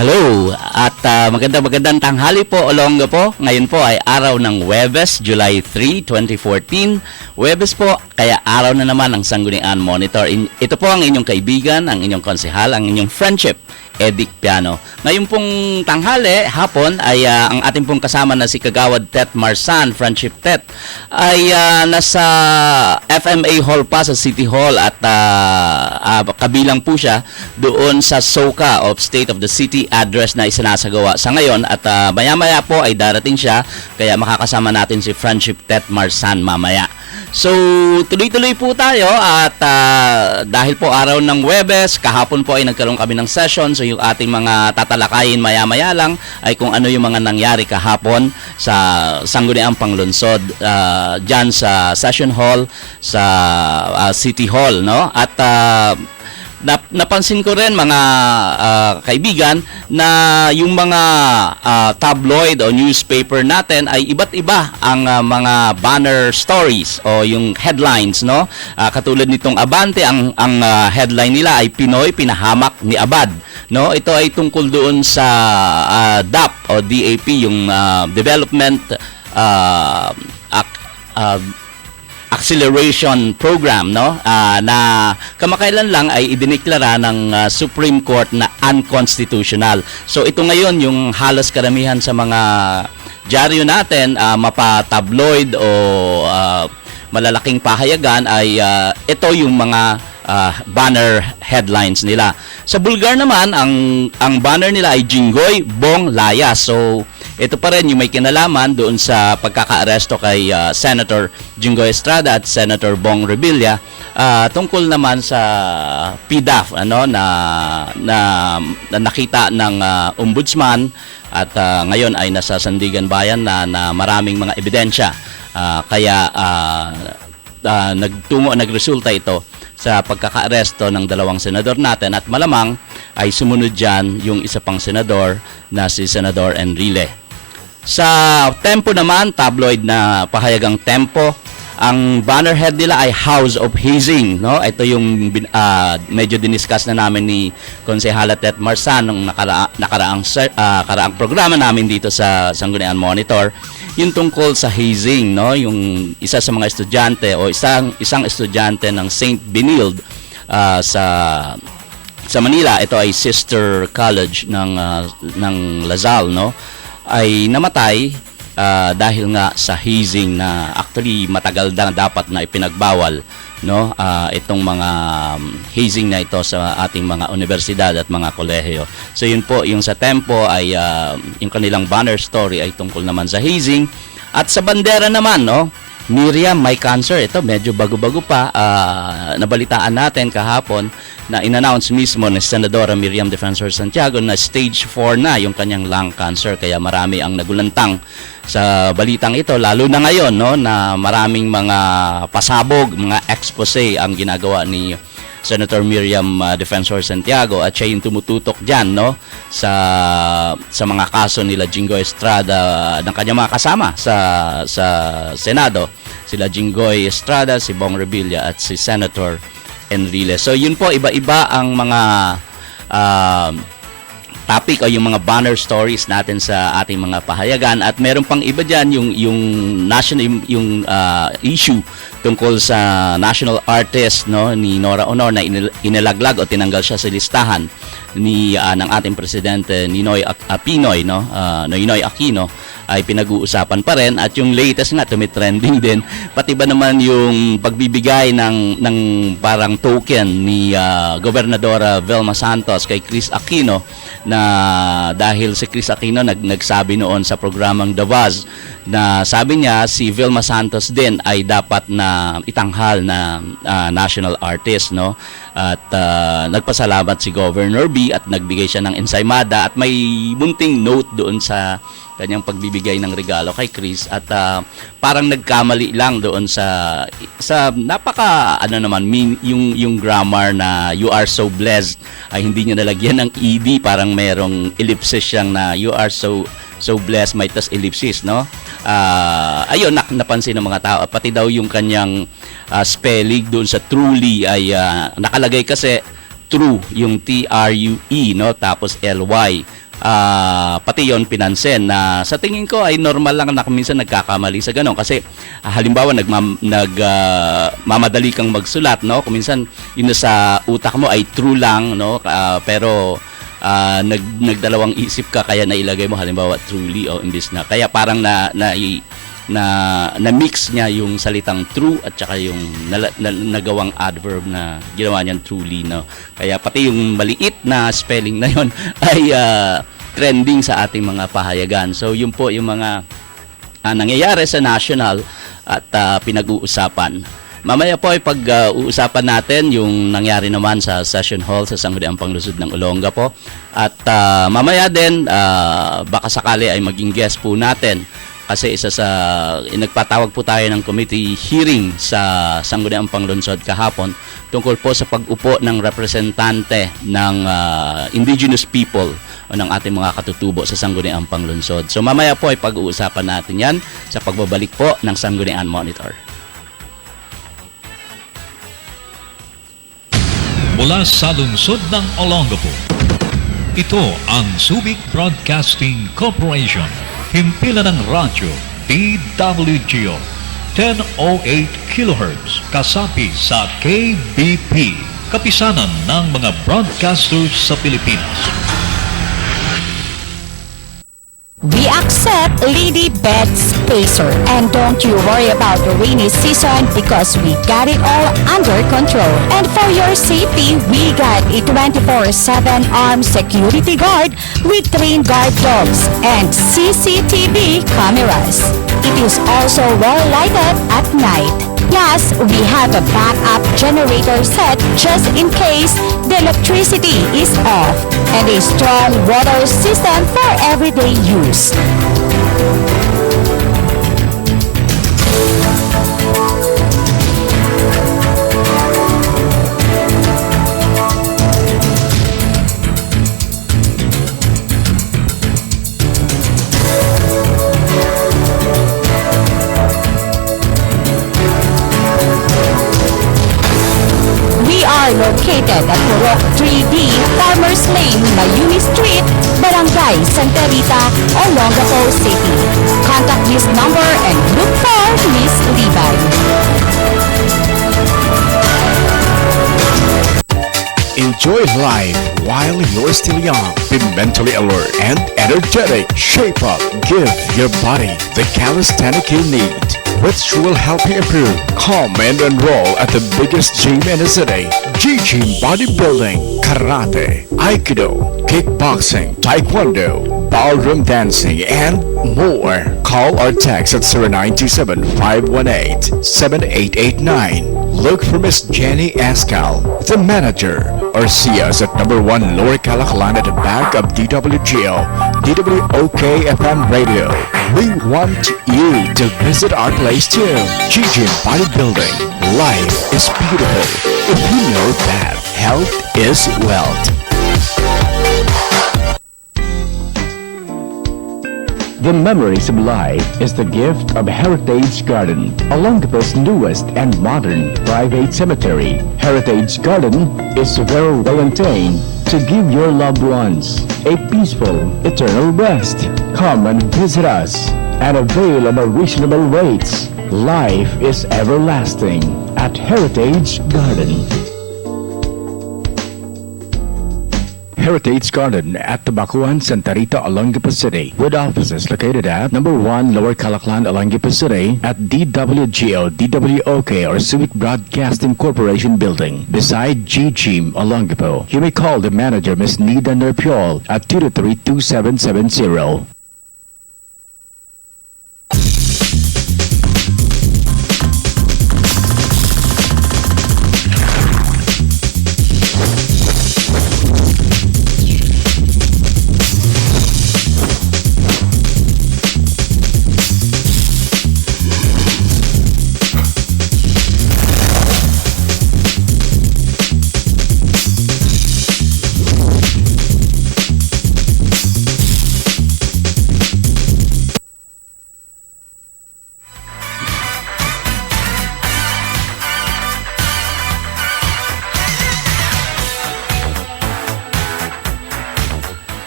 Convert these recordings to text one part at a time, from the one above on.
Hello at magandang tanghali po Olonga po. Ngayon po ay araw ng Huwebes, July 3, 2014. Huwebes po, kaya araw na naman ng Sangguniang Monitor. Ito po ang inyong kaibigan, ang inyong konsehal, ang inyong friendship, Edic Piano. Ngayon pong tanghali, hapon, ay ang ating pong kasama na si Kagawad Tet Marsan, Friendship Tet, ay nasa FMA Hall pa sa City Hall at kabilang po siya doon sa SOCA of State of the City address na isinasagawa sa ngayon at maya-maya po ay darating siya kaya makakasama natin si Friendship Tet Marsan mamaya. So, tuloy-tuloy po tayo at dahil po araw ng Huwebes, kahapon po ay nagkaroon kami ng session. So, yung ating mga tatalakayin maya-maya lang ay kung ano yung mga nangyari kahapon sa Sangguniang Panglunsod dyan sa Session Hall, sa City Hall, no? At napansin ko rin mga kaibigan na yung mga tabloid o newspaper natin ay iba't iba ang mga banner stories o yung headlines, no? Katulad nitong Abante, ang headline nila ay Pinoy pinahamak ni Abad, no? Ito ay tungkol doon sa DAP o DAP, yung Development Acceleration Program, no? Na kamakailan lang ay idineklara ng Supreme Court na unconstitutional. So ito ngayon yung halos karamihan sa mga dyaryo natin, mapa-tabloid o malalaking pahayagan ay ito yung mga banner headlines nila. Sa Bulgar naman, ang banner nila ay Jinggoy Bong Laya. So ito pa rin yung may kinalaman doon sa pagkakaaresto kay Senator Jinggoy Estrada at Senator Bong Revilla tungkol naman sa PDAF, na nakita ng ombudsman at ngayon ay nasa Sandigan Bayan na maraming mga ebidensya. Kaya nagresulta ito sa pagkakaaresto ng dalawang senador natin at malamang ay sumunod dyan yung isa pang senador na si Senador Enrile. Sa Tempo naman, tabloid na pahayagang Tempo, ang banner head nila ay House of Hazing, no? Ito yung medyo diniscuss na namin ni Konsehala Tet Marsan nung nakaraang programa namin dito sa Sangguniang Monitor, yung tungkol sa hazing, no? Yung isa sa mga estudyante o isang estudyante ng St. Benilde sa Manila, ito ay sister college ng Lazal, no? Ay namatay dahil nga sa hazing na actually matagal na dapat na ipinagbawal, no? Itong mga hazing na ito sa ating mga universidad at mga kolehiyo. So yun po, yung sa Tempo ay yung kanilang banner story ay tungkol naman sa hazing. At sa Bandera naman, no? Miriam may cancer. Ito medyo bago-bago pa, nabalitaan natin kahapon na in-announce mismo ni Senadora Miriam Defensor Santiago na stage 4 na yung kanyang lung cancer. Kaya marami ang nagulantang sa balitang ito, lalo na ngayon, no, na maraming mga pasabog, mga expose ang ginagawa ni Senator Miriam Defensor Santiago at siya yung tumututok dyan, no, sa mga kaso nila Jinggoy Estrada ng kanyang mga kasama sa Senado, sila Jinggoy Estrada, si Bong Revilla at si Senator Enrile. So yun po, iba-iba ang mga topic o yung mga banner stories natin sa ating mga pahayagan at meron pang iba diyan yung national issue tungkol sa national artist, no, ni Nora Honor na inilaglag o tinanggal siya sa listahan ng ating presidente Ninoy Aquino, no, Ninoy Aquino, ay pinag-uusapan pa rin at yung latest nga tumitrending din, pati ba naman yung pagbibigay ng parang token ni Gobernadora Vilma Santos kay Chris Aquino, na dahil si Chris Aquino nagsabi noon sa programang The Buzz na sabi niya si Vilma Santos din ay dapat na itanghal na national artist, no? At nagpasalamat si Governor B at nagbigay siya ng ensaymada at may munting note doon sa kanyang pagbibigay ng regalo kay Chris at parang nagkamali lang doon sa napaka yung grammar na you are so blessed ay hindi niya nalagyan ng ed, parang merong ellipsis siyang na you are so blessed, may tas ellipsis, no? Ayun, napansin ng mga tao, pati daw yung kanyang spelling doon sa truly ay nakalagay kasi true, yung True, no, tapos ly. pati yon pinansin na sa tingin ko ay normal lang na minsan nagkakamali sa ganon kasi halimbawa mamadali kang magsulat, no? Kung minsan yun sa utak mo ay true lang, no? Pero nagdalawang isip ka kaya nailagay mo halimbawa truly o imbis na kaya parang na mix niya yung salitang true at saka yung nagawang adverb na ginawa niyang truly, no? Kaya pati yung maliit na spelling na yon ay trending sa ating mga pahayagan. So yun po yung mga nangyayari sa national at pinag-uusapan. Mamaya po ay pag-uusapan natin yung nangyari naman sa Session Hall sa Sangguniang Panglusod ng Olonga po. At mamaya din baka sakali ay maging guest po natin kasi nagpatawag po tayo ng committee hearing sa Sangguniang Panglunsod kahapon tungkol po sa pag-upo ng representante ng indigenous people o ng ating mga katutubo sa Sangguniang Panglunsod. So mamaya po ay pag-uusapan natin yan sa pagbabalik po ng Sangguniang Monitor. Mula sa lungsod ng Olongapo, ito ang Subic Broadcasting Corporation. Himpilan ng radyo DWGO 1008 kHz kasapi sa KBP, kapisanan ng mga broadcasters sa Pilipinas. We accept Lady Bed Spacer, and don't you worry about the rainy season because we got it all under control. And for your safety, we got a 24/7 armed security guard with trained guard dogs and CCTV cameras. It is also well lighted at night. Plus, we have a backup generator set just in case the electricity is off and a strong water system for everyday use. Located at Purok 3D, Farmers Lane, Mayuni Street, Barangay Santa Rita, Olongapo City. Contact this number and look for Miss Levi. Enjoy life while you're still young. Be mentally alert and energetic. Shape up. Give your body the calisthenic you need, which will help you improve. Come and enroll at the biggest gym in the city. G-Gym Bodybuilding, Karate, Aikido, Kickboxing, Taekwondo, Ballroom Dancing, and more. Call or text at 0927-518-7889. Look for Miss Jenny Escal, the manager, or see us at number 1 Lower Calaclan at the back of DWGO, DWOK FM Radio. We want you to visit our place too. G-Gym Bodybuilding. Life is beautiful if you know that health is wealth. The memories of life is the gift of Heritage Garden, Olongapo's newest and modern private cemetery. Heritage Garden is very well maintained to give your loved ones a peaceful, eternal rest. Come and visit us and avail of our reasonable rates. Life is everlasting at Heritage Garden. Heritage Garden at Tabacuan, Santa Rita, Olongapo City, with offices located at number 1 Lower Calaclan, Olongapo City, at DWGO, DWOK, or Civic Broadcasting Corporation Building, beside G-Gym, Olongapo. You may call the manager, Ms. Nida Nerpiol, at 223-2770.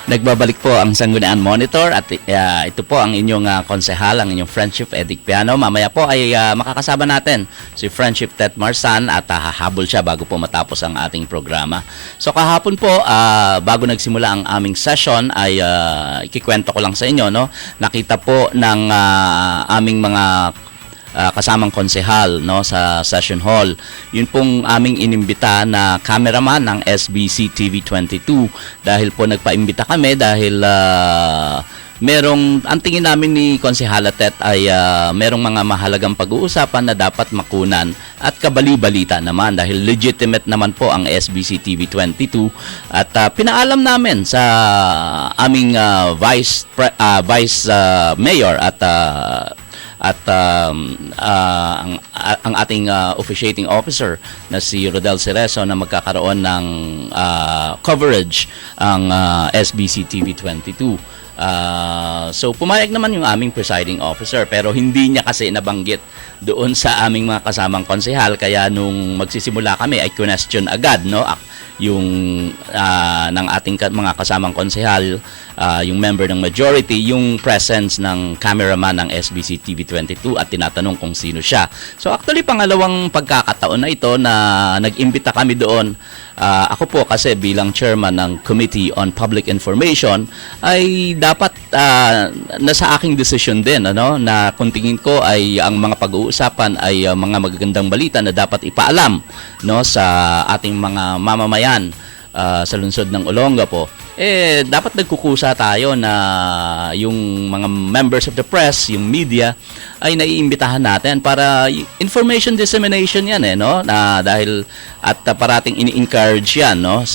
Nagbabalik po ang Sangguniang Monitor at ito po ang inyong konsehal, ang inyong Friendship Edic Piano. Mamaya po ay makakasama natin si Friendship Tet Marsan at hahabol siya bago po matapos ang ating programa. So kahapon po, bago nagsimula ang aming session ay ikikwento ko lang sa inyo, no? Nakita po ng aming mga kasamang konsehal, no, sa session hall. Yun pong aming inimbita na cameraman ng SBC TV 22 dahil po nagpaimbita kami dahil merong, ang tingin namin ni Konsehala Tet ay merong mga mahalagang pag-uusapan na dapat makunan at kabali-balita naman dahil legitimate naman po ang SBC TV 22 at pinaalam namin sa aming vice mayor at ang ating officiating officer na si Rodel Cerezo na magkakaroon ng coverage ang SBC TV 22. So pumayag naman yung aming presiding officer pero hindi niya kasi nabanggit doon sa aming mga kasamang konsehal kaya nung magsisimula kami ay question agad, no, yung ng ating mga kasamang konsehal, yung member ng majority, yung presence ng cameraman ng SBC TV 22 at tinatanong kung sino siya. So actually pangalawang pagkakataon na ito na nag-imbita kami doon. Ako po kasi bilang chairman ng Committee on Public Information ay dapat nasa aking decision din, ano, na kung tingin ko ay ang mga pag-uusapan ay mga magagandang balita na dapat ipaalam, no, sa ating mga mamamayan sa lungsod ng Olongapo, dapat nagkukusa tayo na yung mga members of the press, yung media, ay naiimbitahan natin para information dissemination yan, no? Dahil at parating ini-encourage yan, no?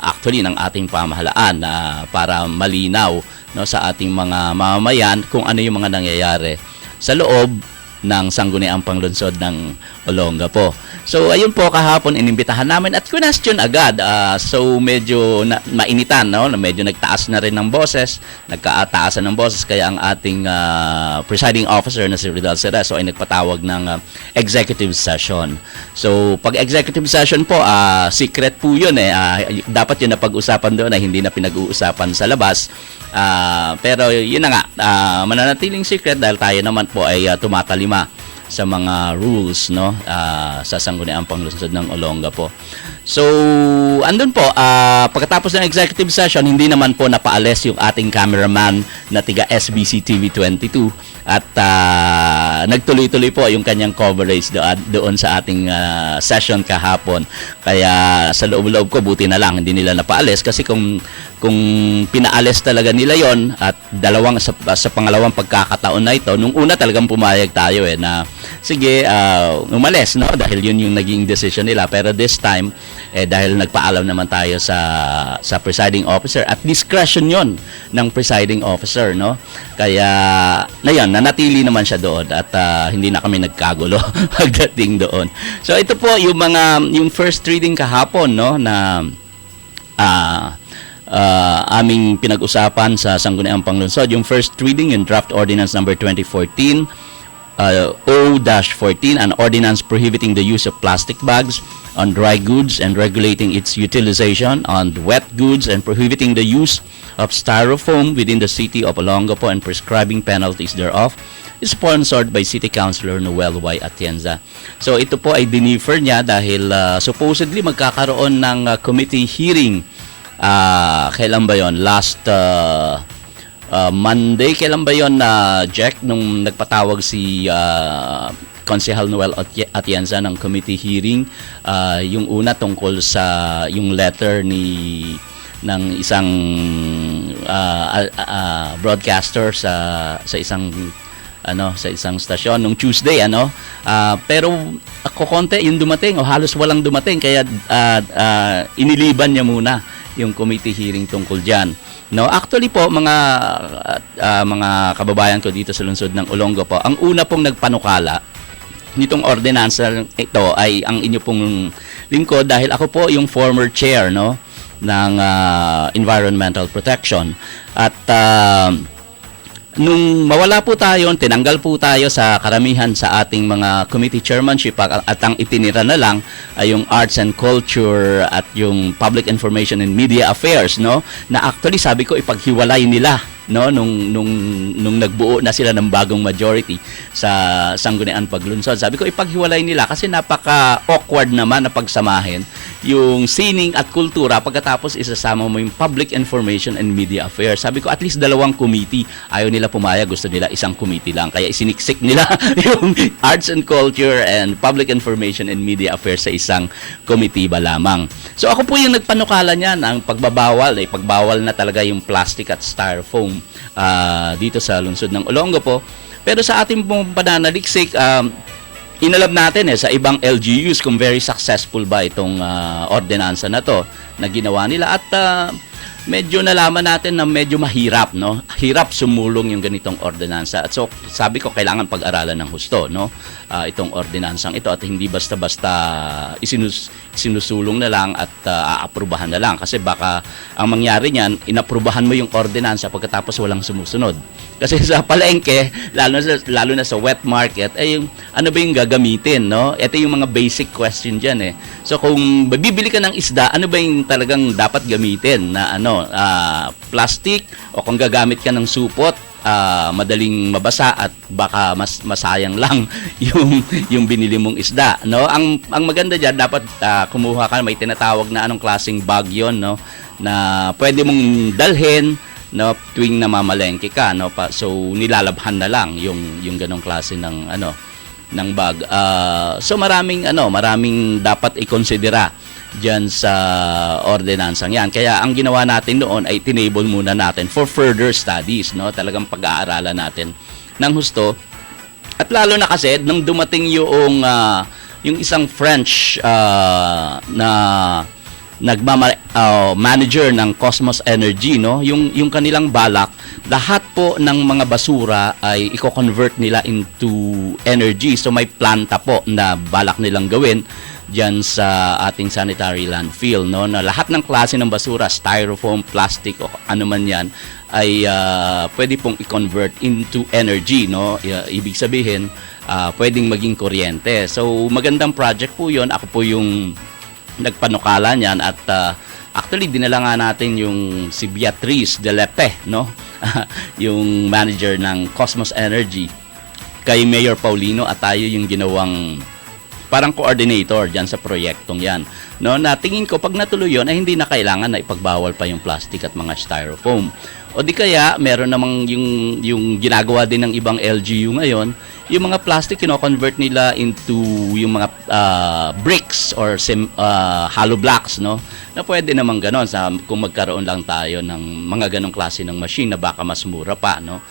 Actually ng ating pamahalaan para malinaw, no, sa ating mga mamamayan kung ano yung mga nangyayari sa loob ng Sangguniang Panglungsod ng Olongapo. So ayun po, kahapon inimbitahan namin at question agad. So medyo mainitan, no? Medyo nagtaas na rin ng boses, nagkataasan ng boses kaya ang ating presiding officer na si Rodel Cerezo ay nagpatawag ng executive session. So pag executive session po, secret po yun dapat yun na pag-usapan doon na hindi na pinag-uusapan sa labas. Pero yun na nga, mananatiling secret dahil tayo naman po ay tumatalima sa mga rules, no, sa Sangguniang Panglungsod ng Olongapo. So andun po, pagkatapos ng executive session, hindi naman po napaalis yung ating cameraman na tiga SBC TV 22 at nagtuloy-tuloy po yung kanyang coverage doon sa ating session kahapon. Kaya sa loob-loob ko, buti na lang hindi nila napaalis kasi kung pinaalis talaga nila yon at sa pangalawang pagkakataon na ito, nung una talagang pumayag tayo na sige, umalis, no, dahil yun yung naging decision nila. Pero this time dahil nagpaalam naman tayo sa presiding officer at discretion yon ng presiding officer, no, kaya nanatili naman siya doon at hindi na kami nagkagulo pagdating doon. So ito po yung first reading kahapon, no, na aming pinag-usapan sa Sangguniang Panglungsod. Yung first reading, yung draft ordinance number 2014 O-14, an ordinance prohibiting the use of plastic bags on dry goods and regulating its utilization on wet goods and prohibiting the use of styrofoam within the city of Olongapo and prescribing penalties thereof, is sponsored by City Councilor Noel Y. Atienza. So ito po ay dinifer niya dahil supposedly magkakaroon ng committee hearing. Kailan ba yon? Last Monday, kailan ba yon na Jack, nung nagpatawag si Konsehal Noel Atienza ng committee hearing, yung una tungkol sa yung letter ng isang broadcaster sa isang stasyon nung Tuesday, pero ako konti yung dumating o halos walang dumating kaya iniliban niya muna yung committee hearing tungkol diyan. No, actually po mga kababayan ko dito sa lungsod ng Olongapo, ang una pong nagpanukala nitong ordinansa ito ay ang inyo pong lingkod dahil ako po yung former chair, no, ng environmental protection at nung mawala po tayo, tinanggal po tayo sa karamihan sa ating mga committee chairmanship at ang itinira na lang ay yung arts and culture at yung public information and media affairs, no? Na actually sabi ko ipaghiwalay nila, no, nung nagbuo na sila ng bagong majority sa Sangguniang Paglunsod. Sabi ko ipaghiwalay nila kasi napaka awkward naman na pagsamahin yung sining at kultura pagkatapos isasama mo yung public information and media affairs. Sabi ko at least dalawang committee. Ayaw nila pumayag, gusto nila isang committee lang. Kaya isiniksik nila yung arts and culture and public information and media affairs sa isang committee ba lamang. So ako po yung nagpanukala niyan ang pagbabawal, pagbawal na talaga yung plastic at styrofoam dito sa lungsod ng Olongapo. Pero sa ating pong pananaliksik, inalab natin sa ibang LGUs kung very successful ba itong ordinansa na to na ginawa nila at medyo nalaman natin na medyo mahirap, no? Hirap sumulong yung ganitong ordinansa. At so sabi ko kailangan pag-aralan ng husto, no? Itong ordinansang ito at hindi basta-basta sinusulong na lang at aaprubahan na lang kasi baka ang mangyari niyan inaprubahan mo yung ordinansa pagkatapos walang sumusunod. Kasi sa palengke, lalo na sa wet market, yung ano ba yung gagamitin, no? Ito yung mga basic question diyan So kung bibili ka ng isda, ano ba yung talagang dapat gamitin na plastic o kung gagamit ka ng supot, madaling mabasa at baka masayang lang yung binili mong isda, no? Ang maganda diyan dapat kumuha ka, may tinatawag na anong klaseng bag 'yon, no? Na pwede mong dalhin, no, tuwing namamalengke ka, no? So nilalabhan na lang yung ganong klase ng ng bag. So maraming dapat i-konsidera diyan sa ordinansang yan. Kaya ang ginawa natin noon ay tinable muna natin for further studies, no? Talagang pag-aaralan natin ng husto. At lalo na kasi nung dumating yung isang French na manager ng Cosmos Energy, no? Yung kanilang balak, lahat po ng mga basura ay i-convert nila into energy. So may planta po na balak nilang gawin diyan sa ating sanitary landfill, no? Na lahat ng klase ng basura, styrofoam, plastic o ano man 'yan ay pwede pong i-convert into energy, no? Ibig sabihin, pwedeng maging kuryente. So magandang project po 'yon. Ako po yung nagpanukala niyan at actually dinala nga natin yung si Beatriz de Lepe, no? Yung manager ng Cosmos Energy kay Mayor Paulino at tayo yung ginawang parang coordinator diyan sa proyektong 'yan, no? Na tingin ko pag natuloy 'yon ay hindi na kailangan na ipagbawal pa yung plastic at mga styrofoam. O di kaya meron namang yung ginagawa din ng ibang LGU ngayon, yung mga plastic kino-convert nila into yung mga bricks or hollow blocks, no? Na pwede namang ganon kung magkaroon lang tayo ng mga ganong klase ng machine na baka mas mura pa, no?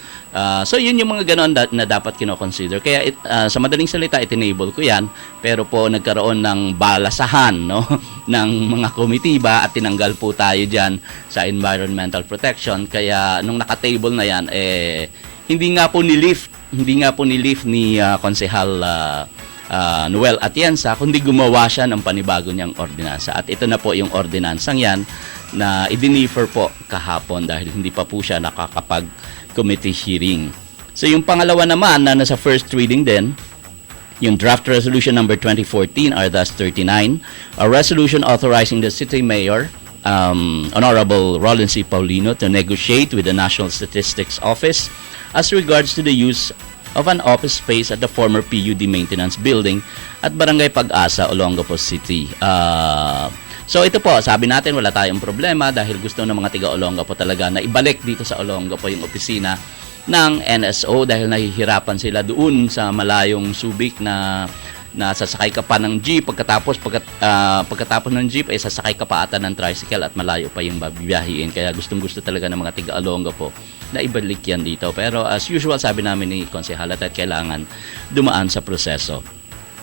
So yun yung mga ganon na dapat kino-consider. Kaya sa madaling salita, itinable ko yan. Pero po nagkaroon ng balasahan, no? ng mga komitiba at tinanggal po tayo dyan sa environmental protection. Kaya nung naka-table na yan, hindi nga po ni-lift ni Konsehal Noel Atienza, kundi gumawa siya ng panibago niyang ordinansa. At ito na po yung ordinansang yan na i-deliver po kahapon dahil hindi pa po siya nakakapag-committee hearing. So yung pangalawa naman na nasa first reading din, yung draft resolution number 2014 R-39, a resolution authorizing the city mayor, Honorable Roland C. Paulino, to negotiate with the National Statistics Office as regards to the use of an office space at the former PUD maintenance building at Barangay Pag-asa, Olongapo City. So ito po, sabi natin wala tayong problema dahil gusto ng mga tiga-Olongapo talaga na ibalik dito sa Olongapo yung opisina ng NSO dahil nahihirapan sila doon sa malayong Subic na sasakay ka pa ng jeep pagkatapos ng jeep ay sasakay ka pa ata ng tricycle at malayo pa yung babiyahiin. Kaya gustong-gusto talaga ng mga tiga-Olongapo na ibalik yan dito. Pero as usual, sabi namin ni Konsehal at kailangan dumaan sa proseso.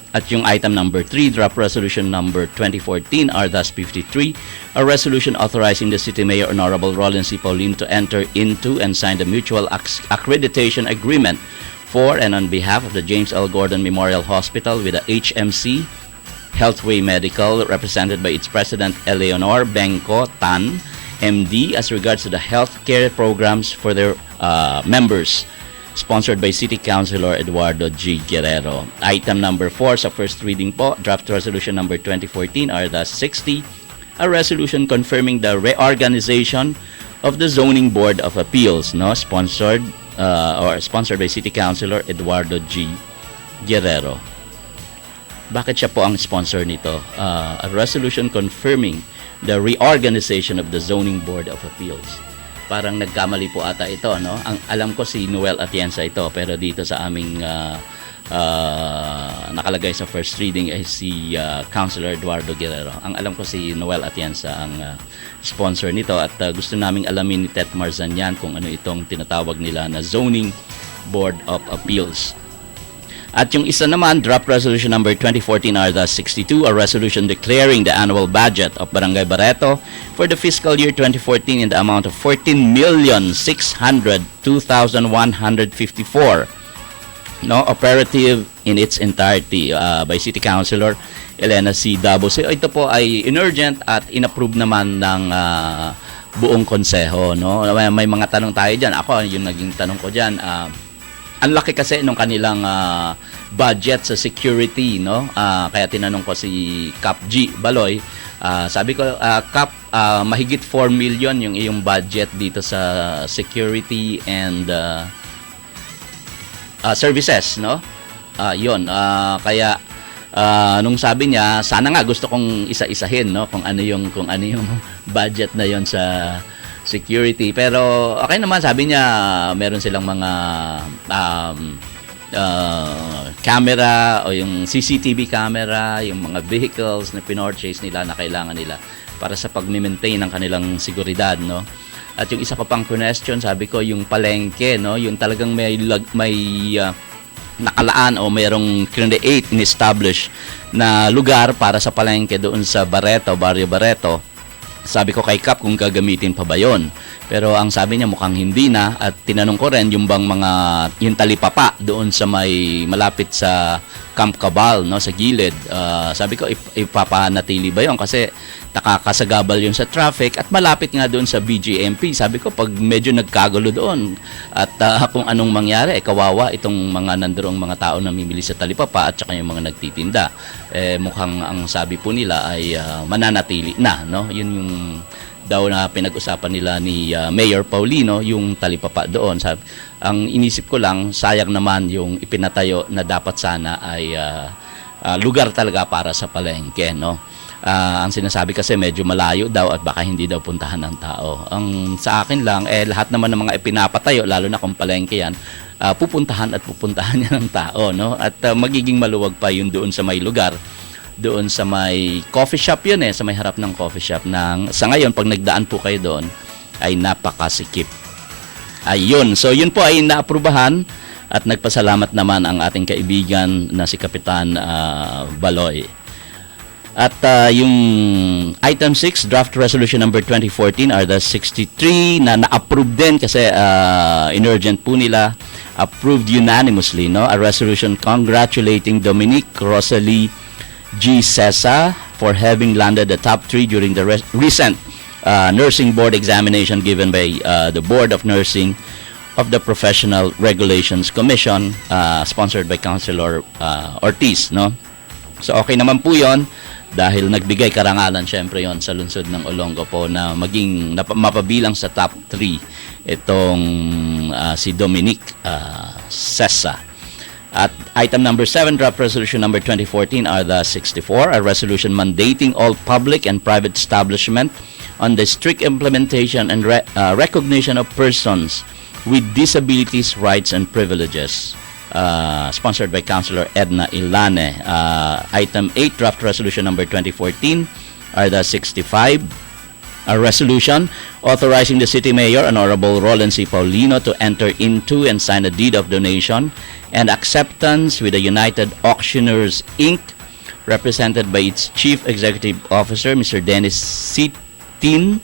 At yung item number 3, draft resolution number 2014 R-53, a resolution authorizing the City Mayor Honorable Roland C. Paulino to enter into and sign the mutual accreditation agreement for and on behalf of the James L. Gordon Memorial Hospital with the HMC Healthway Medical, represented by its President Eleanor Benko Tan, MD, as regards to the healthcare programs for their members, sponsored by City Councilor Eduardo G. Guerrero. Item number 4 sa first reading po, Draft Resolution number 2014 R-60, a resolution confirming the reorganization of the Zoning Board of Appeals, no, sponsored by City Councilor Eduardo G. Guerrero. Bakit siya po ang sponsor nito? A resolution confirming the reorganization of the Zoning Board of Appeals. Parang nagkamali po ata ito, no? Ang alam ko si Noel Atienza ito, pero dito sa aming nakalagay sa first reading ay si Councilor Eduardo Guerrero. Ang alam ko si Noel Atienza ang sponsor nito, at gusto naming alamin ni Tet Marzanyan kung ano itong tinatawag nila na Zoning Board of Appeals. At yung isa naman, Draft Resolution number 2014 R-62, a resolution declaring the annual budget of Barangay Barreto for the fiscal year 2014 in the amount of 14,602,154. No, operative in its entirety by City Councilor Elena C. Dabos. Ito po ay inurgent at inapprove naman ng buong konseho, no? May mga tanong tayo diyan. Ako yung naging tanong ko diyan, ang laki kasi nung kanilang budget sa security, no? Kaya tinanong ko si Cap G. Baloy. Sabi ko, Cap, mahigit 4 million yung iyong budget dito sa security and services, no? Yun. Kaya nung sabi niya, sana nga gusto kong isa-isahin, no? Kung ano yung budget na yon sa security. Pero okay naman, sabi niya meron silang mga camera o yung CCTV camera, yung mga vehicles na pinorchase nila na kailangan nila para sa pag-maintain ng kanilang seguridad, no? At yung isa ko pang question, sabi ko yung palengke, no? Yung talagang may nakalaan o mayroong create, in-establish na lugar para sa palengke doon sa Barreto, Barrio Barreto. Sabi ko kay Cap kung gagamitin pa ba yun. Pero ang sabi niya mukhang hindi na, at tinanong ko rin yung bang yung talipapa doon sa may malapit sa Camp Cabal, no, sa gilid. Sabi ko ipapanatili ba yun kasi nakakasagabal yun sa traffic at malapit nga doon sa BGMP. Sabi ko pag medyo nagkagulo doon at kung anong mangyari, kawawa itong mga nandoong mga tao na mimili sa talipapa at saka yung mga nagtitinda. Mukhang ang sabi po nila ay mananatili na, no? Yun yung daw na pinag-usapan nila ni Mayor Paulino, yung talipapa doon. Ang inisip ko lang, sayang naman yung ipinatayo na dapat sana ay lugar talaga para sa palengke, no? Ang sinasabi kasi medyo malayo daw at baka hindi daw puntahan ng tao. Ang sa akin lang, lahat naman ng mga ipinapatayo, lalo na kung palengke yan, pupuntahan niya ng tao, no? At magiging maluwag pa yun doon sa may lugar, doon sa may coffee shop yun, sa may harap ng coffee shop. Sa ngayon, pag nagdaan po kayo doon, ay napakasikip. Ayun, so yun po ay naaprubahan at nagpasalamat naman ang ating kaibigan na si Kapitan Baloy. At yung item 6, Draft Resolution number 2014 R-63 na na-approve din kasi inurgent po nila, approved unanimously, no? A resolution congratulating Dominique Rosalie G. Cesa for having landed the top 3 during the recent nursing board examination given by the Board of Nursing of the Professional Regulations Commission, sponsored by Councilor Ortiz, no? So okay naman po 'yon dahil nagbigay karangalan syempre 'yon sa lungsod ng Olongapo na maging mapabilang sa top 3 itong si Dominique Cesa. At item number 7, Draft Resolution number 2014 R-64, a resolution mandating all public and private establishment on the strict implementation and recognition of persons with disabilities, rights, and privileges. Sponsored by Councilor Edna Ilane. Item 8, Draft Resolution number 2014 R-65, a resolution authorizing the City Mayor, Honorable Roland C. Paulino, to enter into and sign a deed of donation and acceptance with the United Auctioneers, Inc., represented by its Chief Executive Officer, Mr. Dennis Sitin,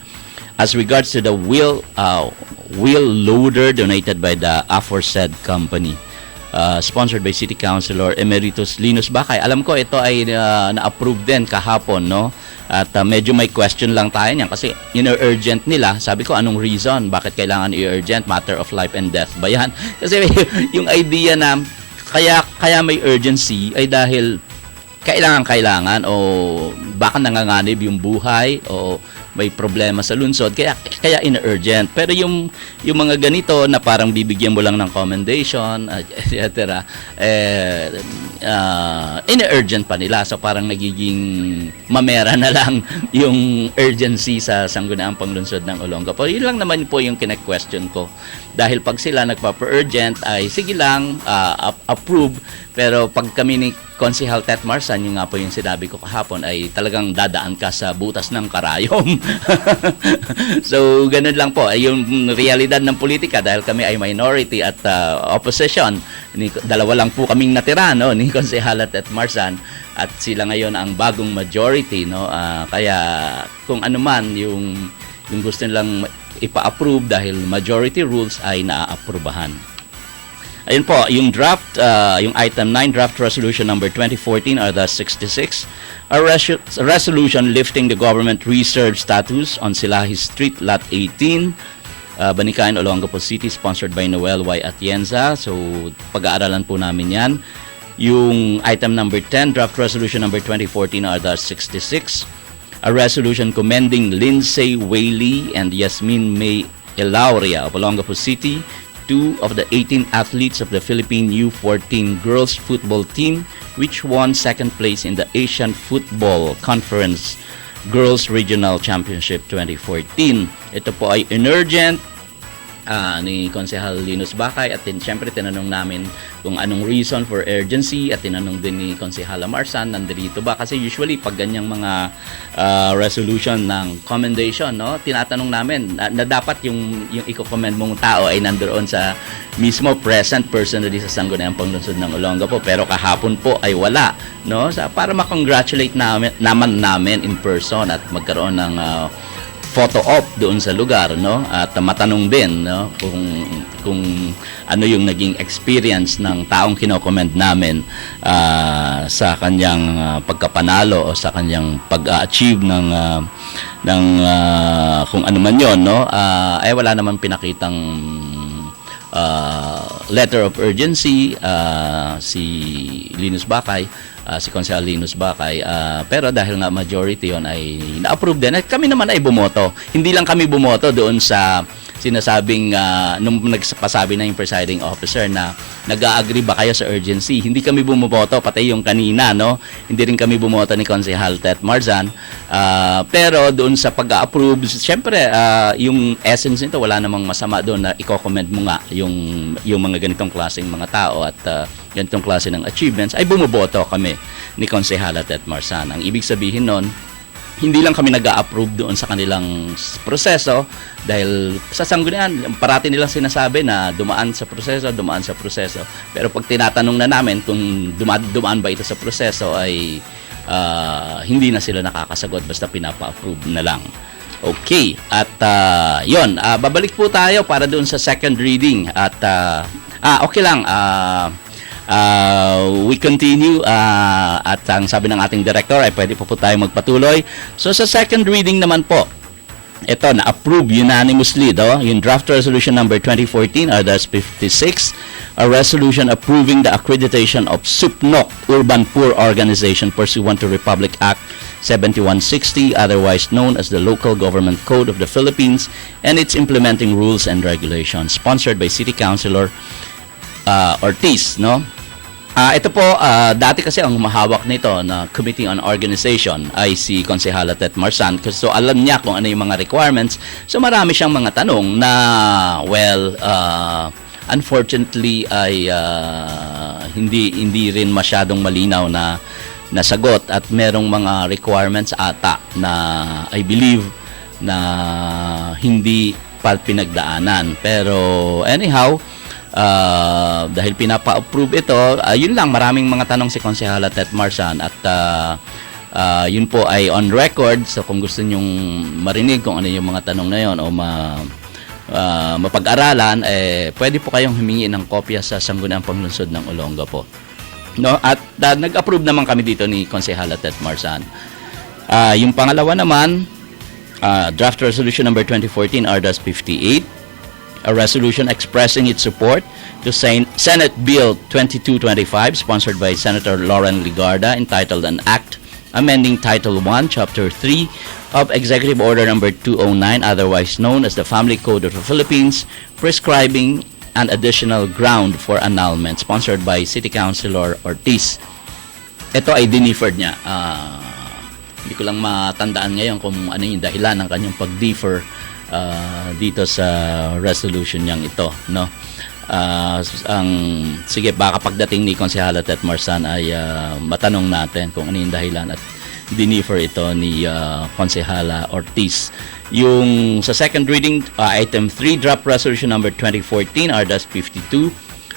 as regards to the wheel loader donated by the aforesaid company. sponsored by City Councilor Emeritus Linus Bakay. Alam ko ito ay na-approve din kahapon, no? At medyo may question lang tayo niyan kasi ino-urgent nila. Sabi ko, anong reason? Bakit kailangan i-urgent? Matter of life and death ba yan? Kasi yung idea na kaya may urgency ay dahil kailangan o baka nanganganib yung buhay o may problema sa lungsod kaya ina-urgent. Pero yung mga ganito na parang bibigyan mo lang ng commendation, etc. Ina-urgent pa nila, so parang nagiging mamera na lang yung urgency sa Sangguniang Panglungsod ng Olongapo. Yun lang naman po yung kine-question ko. Dahil pag sila nagpapa-urgent ay sige lang, approve, pero pag kami ni Konsehal Tet Marsan, yung nga po yung sinabi ko kahapon, ay talagang dadaan ka sa butas ng karayom. So, ganun lang po. Ay yung realidad ng politika dahil kami ay minority at opposition. Dalawa lang po kaming natira, no, ni Konsehal Tet Marsan, at sila ngayon ang bagong majority, no. Kaya kung ano man yung gusto nilang ipa-approve dahil majority rules ay naaprubahan. Ayun po, yung draft, yung item 9, draft resolution number 2014 are thus 66. A resolution lifting the government reserve status on Silahi Street, Lot 18, Banikayan, Olongapo City, sponsored by Noel Y. Atienza. So, pag-aaralan po namin yan. Yung item number 10, draft resolution number 2014 are thus 66. A resolution commending Lindsay Whaley and Yasmin May Elauria of Olongapo City, 2 of the 18 athletes of the Philippine U14 girls football team which won second place in the Asian Football Conference Girls Regional Championship 2014. Ito po ay inurgent ni Konsehal Linus Bakay at siyempre tinanong namin kung anong reason for urgency at tinanong din ni Konsehala Marsan nandito ba kasi usually pag ganyang mga resolution ng commendation, no, tinatanong namin na dapat yung i-commend mong tao ay nandoon sa mismo present personally sa Sangguniang Panglungsod ng Olongapo, pero kahapon po ay wala, no, para ma-congratulate namin in person at magkaroon ng photo op doon sa lugar, no, at matanong din, no, kung ano yung naging experience ng taong kino-commend namin sa kanyang pagkapanalo o sa kanyang pag-achieve ng kung ano man yon, no, ay wala naman pinakitang letter of urgency si Linus Bakay, si Konsehal Linus Bakay, pero dahil nga majority yon ay na-approve din. At kami naman ay bumoto. Hindi lang kami bumoto doon sa sinasabing nung nagpasabi na yung presiding officer na nag-a-agree ba kayo sa urgency. Hindi kami bumoto, pati yung kanina, no? Hindi rin kami bumoto ni Konsehal Tet Marsan. Pero doon sa pag-approve, syempre yung essence nito wala namang masama doon na i-comment mo nga yung mga ganitong klaseng mga tao at ganitong klase ng achievements ay bumoboto kami ni Konsehal Tet Marsan. Ang ibig sabihin nun, hindi lang kami nag-a-approve doon sa kanilang proseso dahil sa sanggunian, parati nilang sinasabi na dumaan sa proseso. Pero pag tinatanong na namin kung dumaan ba ito sa proseso ay hindi na sila nakakasagot, basta pinapa-approve na lang. Okay, at yon, babalik po tayo para doon sa second reading at okay lang, we continue at ang sabi ng ating director ay pwede po tayo magpatuloy. So sa second reading naman po, ito na-approve unanimously yung draft resolution number 2014 are thus 56, a resolution approving the accreditation of SUPNOC Urban Poor Organization pursuant to Republic Act 7160, otherwise known as the Local Government Code of the Philippines, and its implementing rules and regulations, sponsored by City Councilor Ortiz, no? Ito po, dati kasi ang humahawak nito na Committee on Organization ay si Konsehal Tet Marsan. So alam niya kung ano yung mga requirements. So marami siyang mga tanong na, well, unfortunately ay hindi rin masyadong malinaw na nasagot at merong mga requirements ata na I believe na hindi pa pinagdaanan. Pero anyhow, dahil pinapa-approve ito, yun lang, maraming mga tanong si Konsehal Tet Marsan at yun po ay on record. So kung gusto nyong marinig kung ano yung mga tanong na yun o mapag-aralan, pwede po kayong humingi ng kopya sa Sangguniang Panglungsod ng Olongapo. No, at nag-approve naman kami dito ni Konsehala Tet Marsan. Yung pangalawa naman, Draft Resolution number 2014 RDAS 58, a resolution expressing its support to Senate Bill 2225 sponsored by Senator Lauren Ligarda, entitled An Act amending Title 1, Chapter 3 of Executive Order number 209, otherwise known as the Family Code of the Philippines, prescribing an additional ground for annulment, sponsored by City Councilor Ortiz. Ito ay diniferred niya. Hindi ko lang matandaan ngayon kung ano yung dahilan ng kanyang pag-defer dito sa resolution niyang ito, no? Sige, baka pagdating ni Konsehala Tet Marsan ay matanong natin kung ano yung dahilan at dinifer ito ni Konsehala Ortiz. Yung sa second reading, item 3, Draft Resolution number 2014 RDAS 52,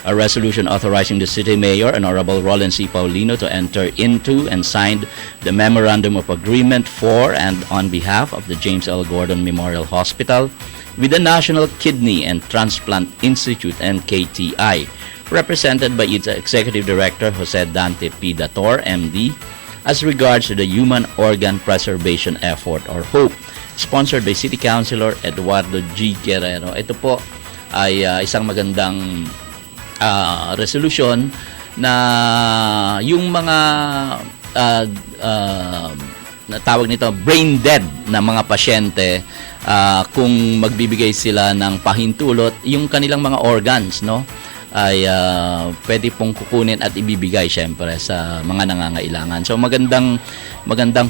a resolution authorizing the City Mayor, Honorable Roland C. Paulino, to enter into and sign the Memorandum of Agreement for and on behalf of the James L. Gordon Memorial Hospital with the National Kidney and Transplant Institute, NKTI, represented by its Executive Director, Jose Dante P. Dator, MD, as regards to the Human Organ Preservation Effort, or HOPE, sponsored by City Councilor Eduardo G. Guerrero. Ito po ay isang magandang resolution na yung mga natawag nito brain dead na mga pasyente, kung magbibigay sila ng pahintulot, yung kanilang mga organs, no, ay pwede pong kukunin at ibibigay syempre sa mga nangangailangan. So magandang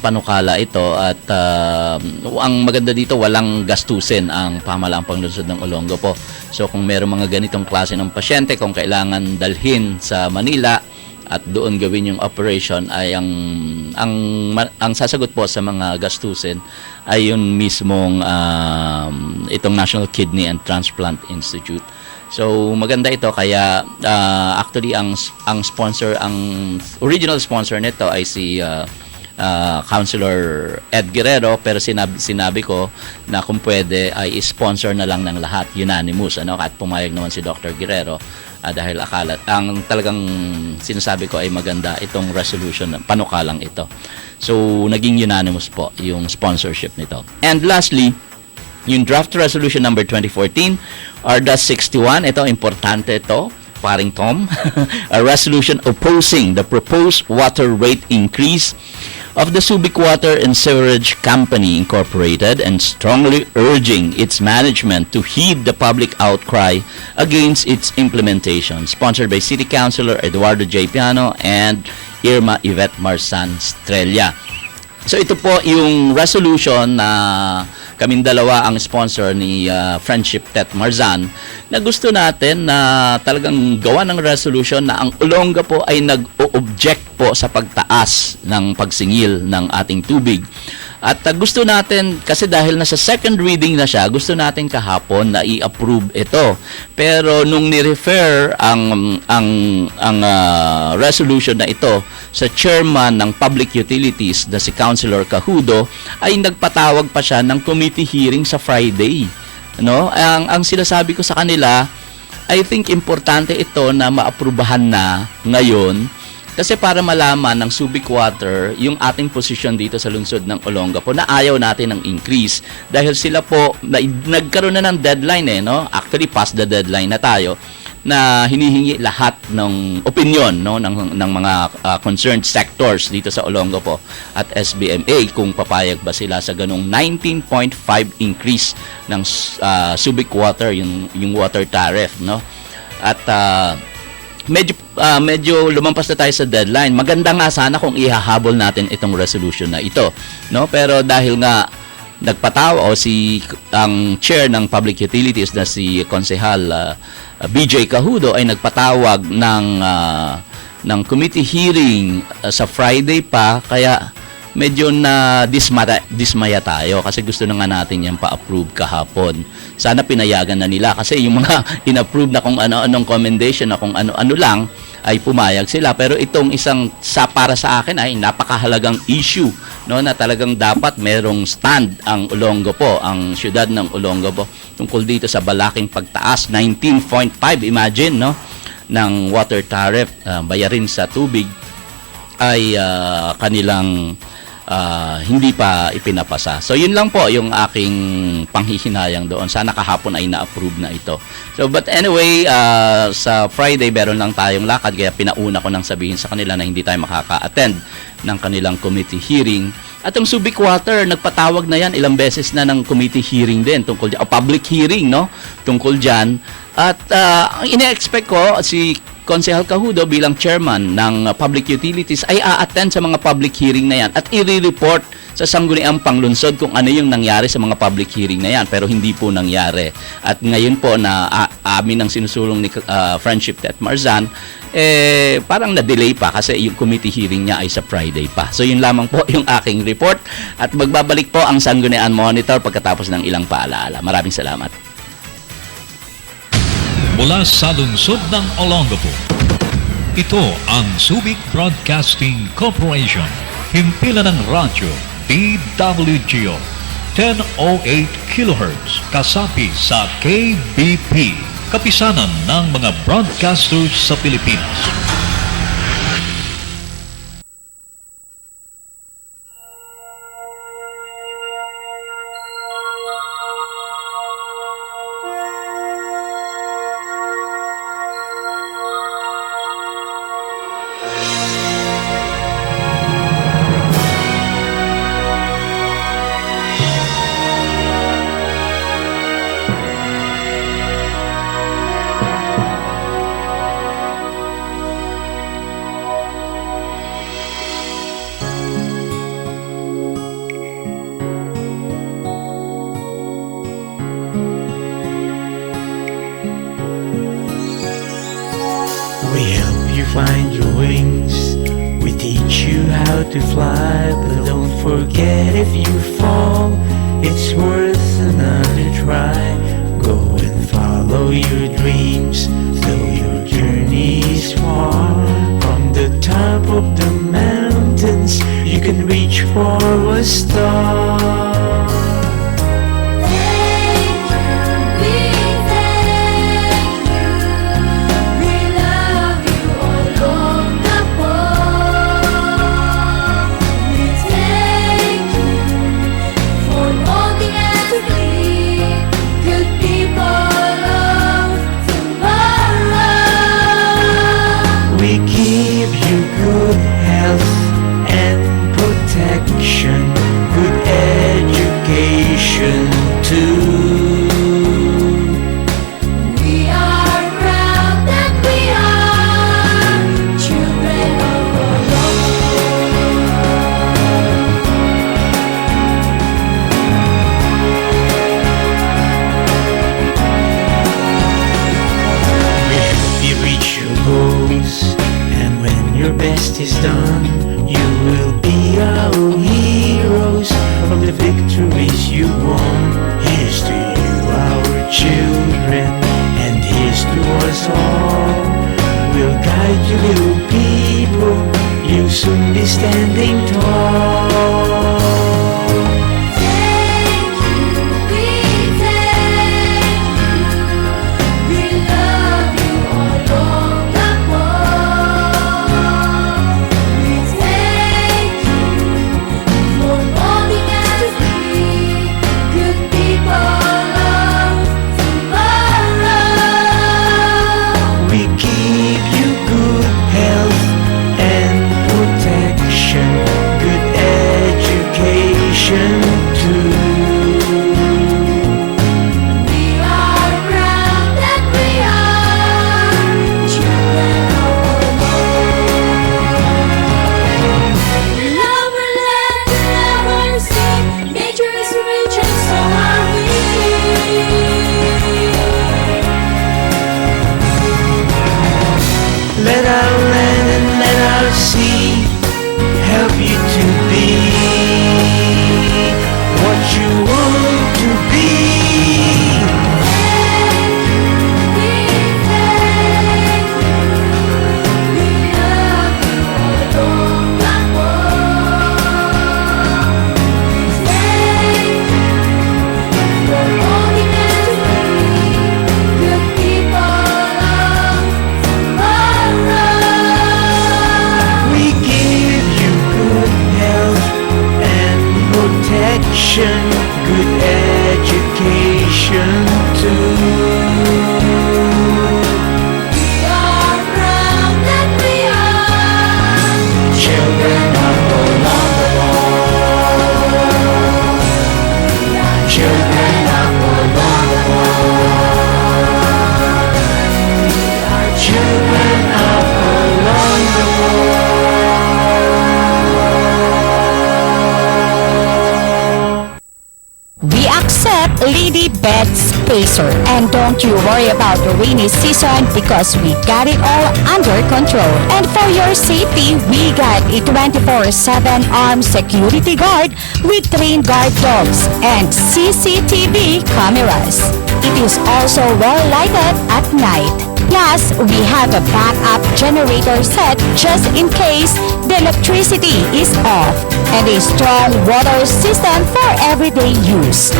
panukala ito, at ang maganda dito, walang gastusin ang pamahalaang panglungsod ng Olongapo. So kung mayroong mga ganitong klase ng pasyente, kung kailangan dalhin sa Manila at doon gawin yung operation, ay ang sasagot po sa mga gastusin ay yung mismong itong National Kidney and Transplant Institute. So maganda ito, kaya actually ang sponsor, ang original sponsor nito ay si Councilor Ed Guerrero, pero sinabi ko na kung pwede ay sponsor na lang ng lahat, unanimous, ano, at pumayag naman si Dr. Guerrero. Dahil ang talagang sinasabi ko ay maganda itong resolution, panukalang ito. So naging unanimous po yung sponsorship nito. And lastly, yung draft resolution number 2014 RDAS 61, ito importante ito, paring Tom. A resolution opposing the proposed water rate increase of the Subic Water and Sewerage Company Incorporated, and strongly urging its management to heed the public outcry against its implementation. Sponsored by City Councilor Eduardo J. Piano and Irma Yvette Marsan Estrella. So ito po yung resolution na kaming dalawa ang sponsor ni Friendship Tet Marzan, na gusto natin na talagang gawa ng resolution na ang Olongapo ay nag-o-object po sa pagtaas ng pagsingil ng ating tubig. At gusto natin, kasi dahil nasa second reading na siya, gusto natin kahapon na i-approve ito. Pero nung ni-refer ang resolution na ito sa chairman ng Public Utilities na si Councilor Cajudo, ay nagpatawag pa siya ng committee hearing sa Friday. No? Ang sinasabi ko sa kanila, I think importante ito na maaprubahan na ngayon, kasi para malaman ng Subic Water yung ating posisyon dito sa lungsod ng Olongapo na ayaw natin ng increase, dahil sila po nagkaroon na ng deadline, no? Actually past the deadline na tayo, na hinihingi lahat ng opinion, no, ng mga concerned sectors dito sa Olongapo at SBMA kung papayag ba sila sa ganong 19.5 increase ng Subic Water, yung water tariff, no? At medyo lumampas na tayo sa deadline. Maganda nga sana kung ihahabol natin itong resolution na ito, no? Pero dahil nga nagpataw ang chair ng Public Utilities na si Konsehal BJ Cajudo ay nagpatawag ng committee hearing sa Friday pa, kaya medyo na dismaya tayo kasi gusto na nga natin yan pa-approve kahapon. Sana pinayagan na nila, kasi yung mga in-approve na kung ano-anong commendation na kung ano-ano lang ay pumayag sila. Pero itong isang para sa akin ay napakahalagang issue, no, na talagang dapat merong stand ang Olongapo, ang siyudad ng Olongapo tungkol dito sa balaking pagtaas 19.5, imagine, no, ng water tariff, bayarin sa tubig ay kanilang hindi pa ipinapasa. So yun lang po yung aking panghihinayang doon. Sana kahapon ay na-approve na ito. So but anyway, sa Friday meron lang tayong lakad, kaya pinauna ko nang sabihin sa kanila na hindi tayo makaka-attend ng kanilang committee hearing. At ang Subic Water, nagpatawag na yan ilang beses na ng committee hearing din tungkol dyan, o public hearing, no, tungkol dyan. At ang ine-expect ko, si Konsehal Cajudo bilang chairman ng Public Utilities ay a-attend sa mga public hearing na yan at i-report sa Sangguniang Panglunsod kung ano yung nangyari sa mga public hearing na yan, pero hindi po nangyari. At ngayon po na amin ang sinusulong ni Friendship Tet Marzan, parang na-delay pa kasi yung committee hearing niya ay sa Friday pa. So yun lamang po yung aking report at magbabalik po ang Sangguniang Monitor pagkatapos ng ilang paalaala. Maraming salamat. Mula sa lungsod ng Olongapo, ito ang Subic Broadcasting Corporation. Himpilan ng radyo DWGO 1008 kHz kasapi sa KBP, kapisanan ng mga broadcasters sa Pilipinas. We help you find your wings. We teach you how to fly. But don't forget, if you fall, it's worth another try. Go and follow your dreams, though your journey is far. From the top of the mountains, you can reach for a star. We give you good health and protection, good education too. We are proud that we are children of We help you reach your goals, and when your best is done, you will be our heroes from the victories you won. Here's to you, our children, and here's to us all. We'll guide you, little people, you'll soon be standing tall. Thank you, we thank you, we love you all along the wall. We thank you for molding us to be good people of tomorrow. We give you good health and protection, good protection, good education too. We are proud that we are Children of Olongapo. Children of Olongapo. Children of Olongapo. We accept Lady Bed Spacer, and don't you worry about the rainy season because we got it all under control. And for your safety, we got a 24/7 armed security guard with trained guard dogs and CCTV cameras. It is also well lighted at night. Plus, we have a backup generator set just in case the electricity is off, and a strong water system for everyday use.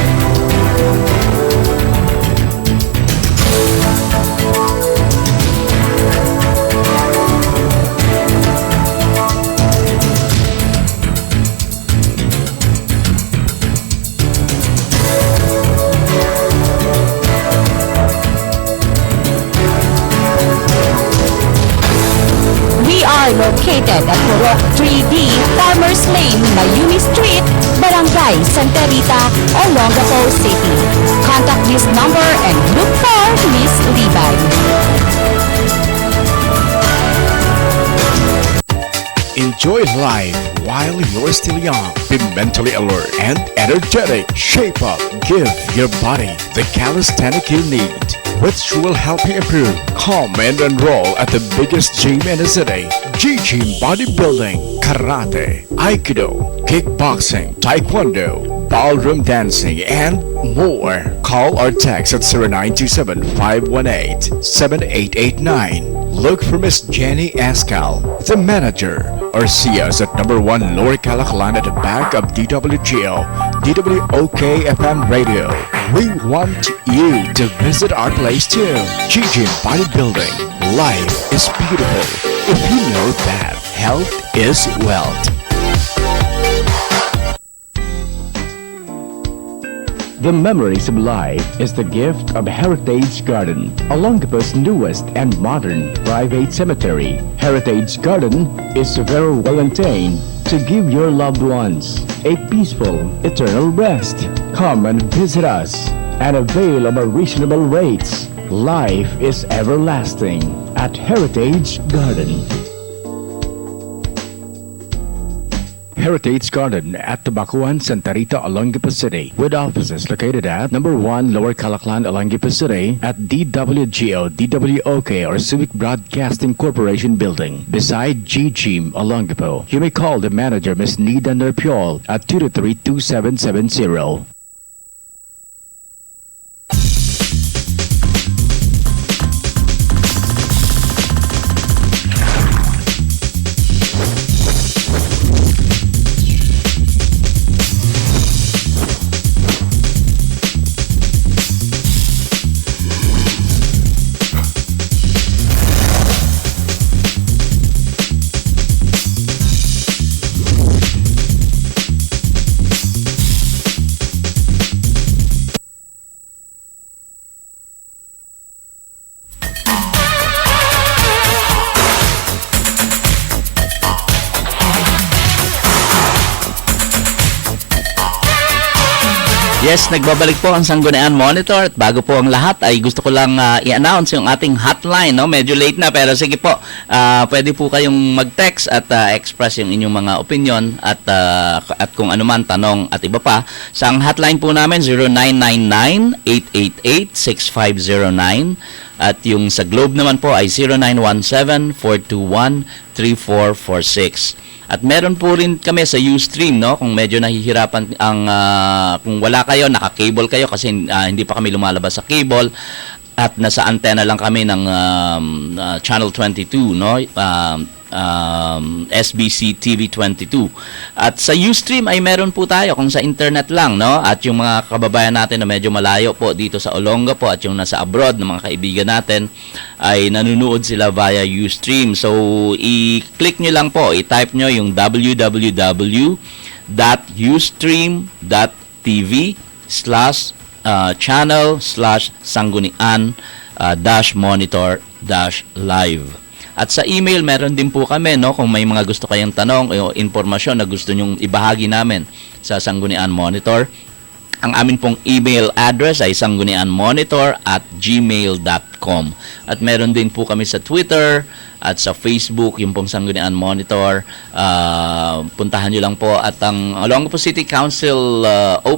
We are located at Purok 3D, Farmers Lane, Mayumi Street, Barangay Santa Rita, Olongapo City. Contact this number and look for Miss Levi. Enjoy life while you're still young. Be mentally alert and energetic. Shape up. Give your body the calisthenic you need, which will help you improve. Come and enroll at the biggest gym in the city. G-Gym Bodybuilding, Karate, Aikido, Kickboxing, Taekwondo, Ballroom Dancing, and more. Call or text at 0927-518-7889. Look for Miss Jenny Escal, the manager, or see us at number 1 Lower Calaclan at the back of DWGO, DWOK FM Radio. We want you to visit our place too. G-Gym Bodybuilding. Life is beautiful if you know that health is wealth. The memories of life is the gift of Heritage Garden, Olongapo's newest and modern private cemetery. Heritage Garden is very well maintained to give your loved ones a peaceful, eternal rest. Come and visit us and avail of our reasonable rates. Life is everlasting at Heritage Garden. Heritage Garden at Tabacuan, Santa Rita, Olongapo City, with offices located at number 1 Lower Calaclan, Olongapo City, at DWGO, DWOK, or Civic Broadcasting Corporation Building, beside G-Gym, Olongapo. You may call the manager, Ms. Nida Nerpiol, at 223-2770. Yes, nagbabalik po ang Sangguniang Monitor at bago po ang lahat ay gusto ko lang i-announce yung ating hotline, no? Medyo late na pero sige po, pwede po kayong mag-text at express yung inyong mga opinion at kung ano man tanong at iba pa. Sa ang hotline po namin 0999-888-6509 at yung sa Globe naman po ay 0917-421-3446. At meron po rin kami sa Ustream, no? Kung medyo nahihirapan ang kung wala kayo, naka-cable kayo kasi hindi pa kami lumalabas sa cable at nasa antena lang kami ng Channel 22, no? SBC TV 22. At sa Ustream ay meron po tayo kung sa internet lang, no? At yung mga kababayan natin na medyo malayo po dito sa Olongapo at yung nasa abroad na mga kaibigan natin ay nanonood sila via Ustream. So i-click nyo lang po, i-type nyo yung www.ustream.tv tv/channel/sanggunian-monitor-live. At sa email, meron din po kami, no, kung may mga gusto kayong tanong o impormasyon na gusto nyong ibahagi namin sa Sanggunian Monitor. Ang amin pong email address ay sanggunianmonitor@gmail.com. At meron din po kami sa Twitter at sa Facebook, yung pong Sanggunian Monitor. Puntahan nyo lang po. At ang Olongapo City Council,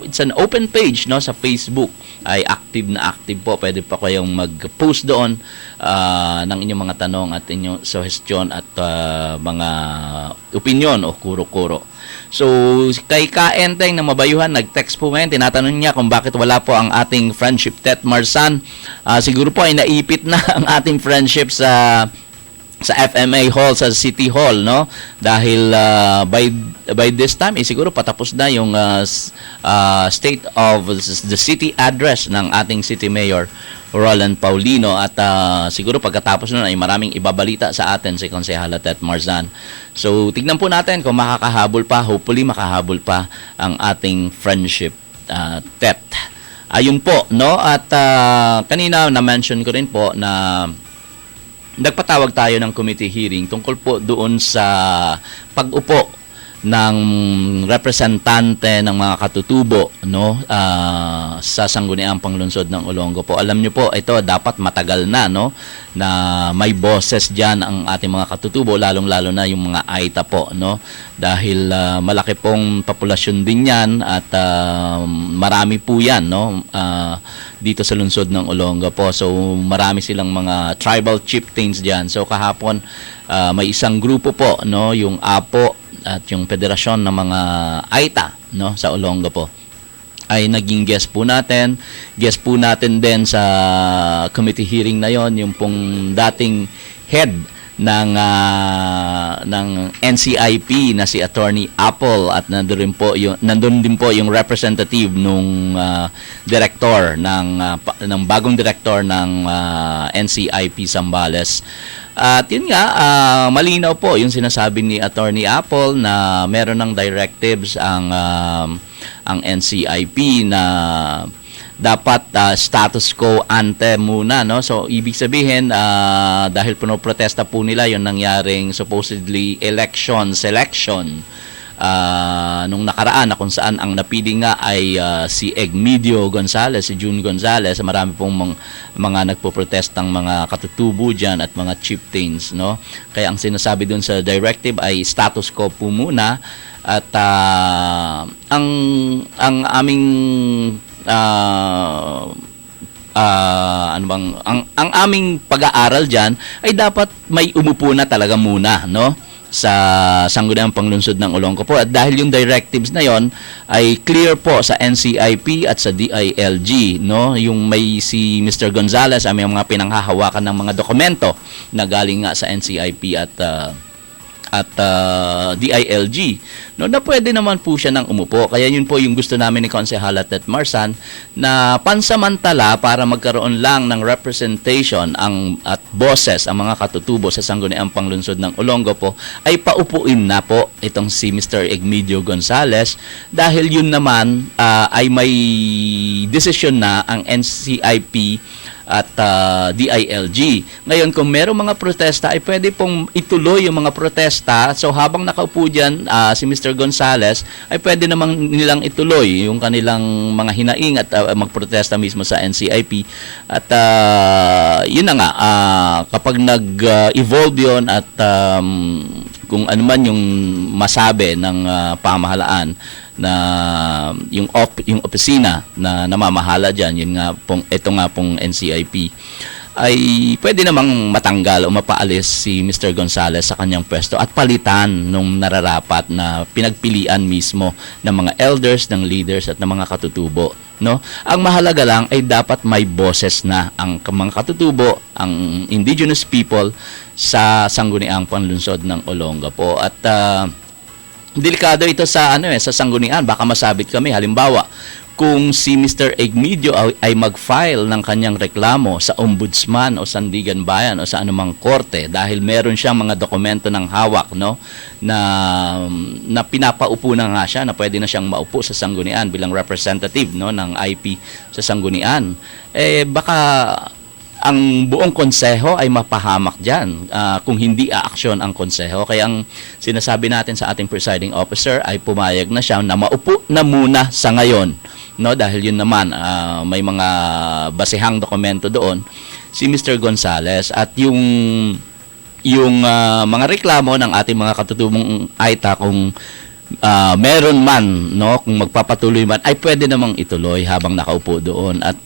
it's an open page, no, sa Facebook. Ay active na active po. Pwede pa kayong mag-post doon ng inyong mga tanong at inyong suggestion at mga opinion o kuro-kuro. So, kay Kaenteng na Mabayuhan, nag-text po ngayon, tinatanong niya kung bakit wala po ang ating friendship Tet Marsan. Siguro po ay naipit na ang ating friendship sa FMA Hall, sa City Hall, no? Dahil by this time, siguro patapos na yung state of the city address ng ating City Mayor Roland Paulino, at siguro pagkatapos nun ay maraming ibabalita sa atin si Konsehala Tet Marzan. So tignan po natin kung makakahabol pa, hopefully makahabol pa ang ating friendship Tet. Ayun po, no? At kanina na-mention ko rin po na nagpatawag tayo ng committee hearing tungkol po doon sa pag-upo ng representante ng mga katutubo, no, sa Sangguniang Panglungsod ng Olongapo. Alam niyo po, ito dapat matagal na, no, na may boses diyan ang ating mga katutubo, lalong-lalo na yung mga Aita po, no, dahil malaki pong populasyon din yan at marami po yan, no, dito sa lungsod ng Olongapo. So marami silang mga tribal chieftains diyan. So kahapon may isang grupo po, no, yung APO at yung Federasyon ng mga Aita, no, sa Olongapo ay naging guest po natin. Guest po natin din sa committee hearing na yon yung pong dating head ng NCIP na si Attorney Apple, at nandun din po yung representative nung director ng bagong director ng NCIP Zambales. At yun nga, malinaw po yung sinasabi ni Attorney Apple na meron ng directives ang NCIP na dapat status quo ante muna, no? So ibig sabihin dahil pinoprotesta po nila yung nangyaring supposedly selection nung nakaraan, na kung saan ang napili nga ay si Egmedio Gonzales, si June Gonzales. Marami pong mga nagpo-protestang mga katutubo dyan at mga chieftains, no? Kaya ang sinasabi dun sa directive ay status quo po muna. At ang aming ang aming pag-aaral diyan ay dapat may umupo na talaga muna, no, sa Sangguniang Panglungsod ng Olongapo. At dahil yung directives na yon ay clear po sa NCIP at sa DILG, no, yung may si Mr. Gonzales ay may mga pinanghahawakan ng mga dokumento na galing nga sa NCIP at DILG, no, na pwede naman po siya nang umupo. Kaya yun po yung gusto namin ni Konsehala Tet Marsan, na pansamantala para magkaroon lang ng representation at boses ang mga katutubo sa Sangguniang Panglungsod ng Olongapo, ay paupuin na po itong si Mr. Egmedio Gonzales, dahil yun naman ay may desisyon na ang NCIP at DILG. Ngayon, kung merong mga protesta, ay pwede pong ituloy yung mga protesta. So habang nakaupo dyan si Mr. Gonzales, ay pwede namang nilang ituloy yung kanilang mga hinaing at magprotesta mismo sa NCIP. At yun na nga, kapag nag-evolve yun at kung ano man yung masabi ng pamahalaan na yung opisina na namamahala diyan, yun nga pong pong NCIP, ay pwede namang matanggal o mapaalis si Mr. Gonzales sa kanyang pwesto at palitan nung nararapat na pinagpilian mismo ng mga elders, ng leaders at ng mga katutubo, no? Ang mahalaga lang ay dapat may boses na ang mga katutubo, ang indigenous people sa Sangguniang Panglungsod ng Olongapo. At delikado ito sa sa Sanggunian. Baka masabit kami. Halimbawa, kung si Mr. Egmedio ay mag-file ng kanyang reklamo sa ombudsman o Sandigan Bayan o sa anumang korte dahil meron siyang mga dokumento ng hawak, no, na pinapaupo na nga siya, na pwede na siyang maupo sa sanggunian bilang representative, no, ng IP sa sanggunian, baka ang buong konseho ay mapahamak dyan kung hindi aaksyon ang konseho. Kaya ang sinasabi natin sa ating presiding officer ay pumayag na siya na maupo na muna sa ngayon, no, dahil yun naman may mga basehang dokumento doon si Mr. Gonzales, at yung mga reklamo ng ating mga katutubong AITA, kung meron man, no, kung magpapatuloy man, ay pwede namang ituloy habang nakaupo doon, at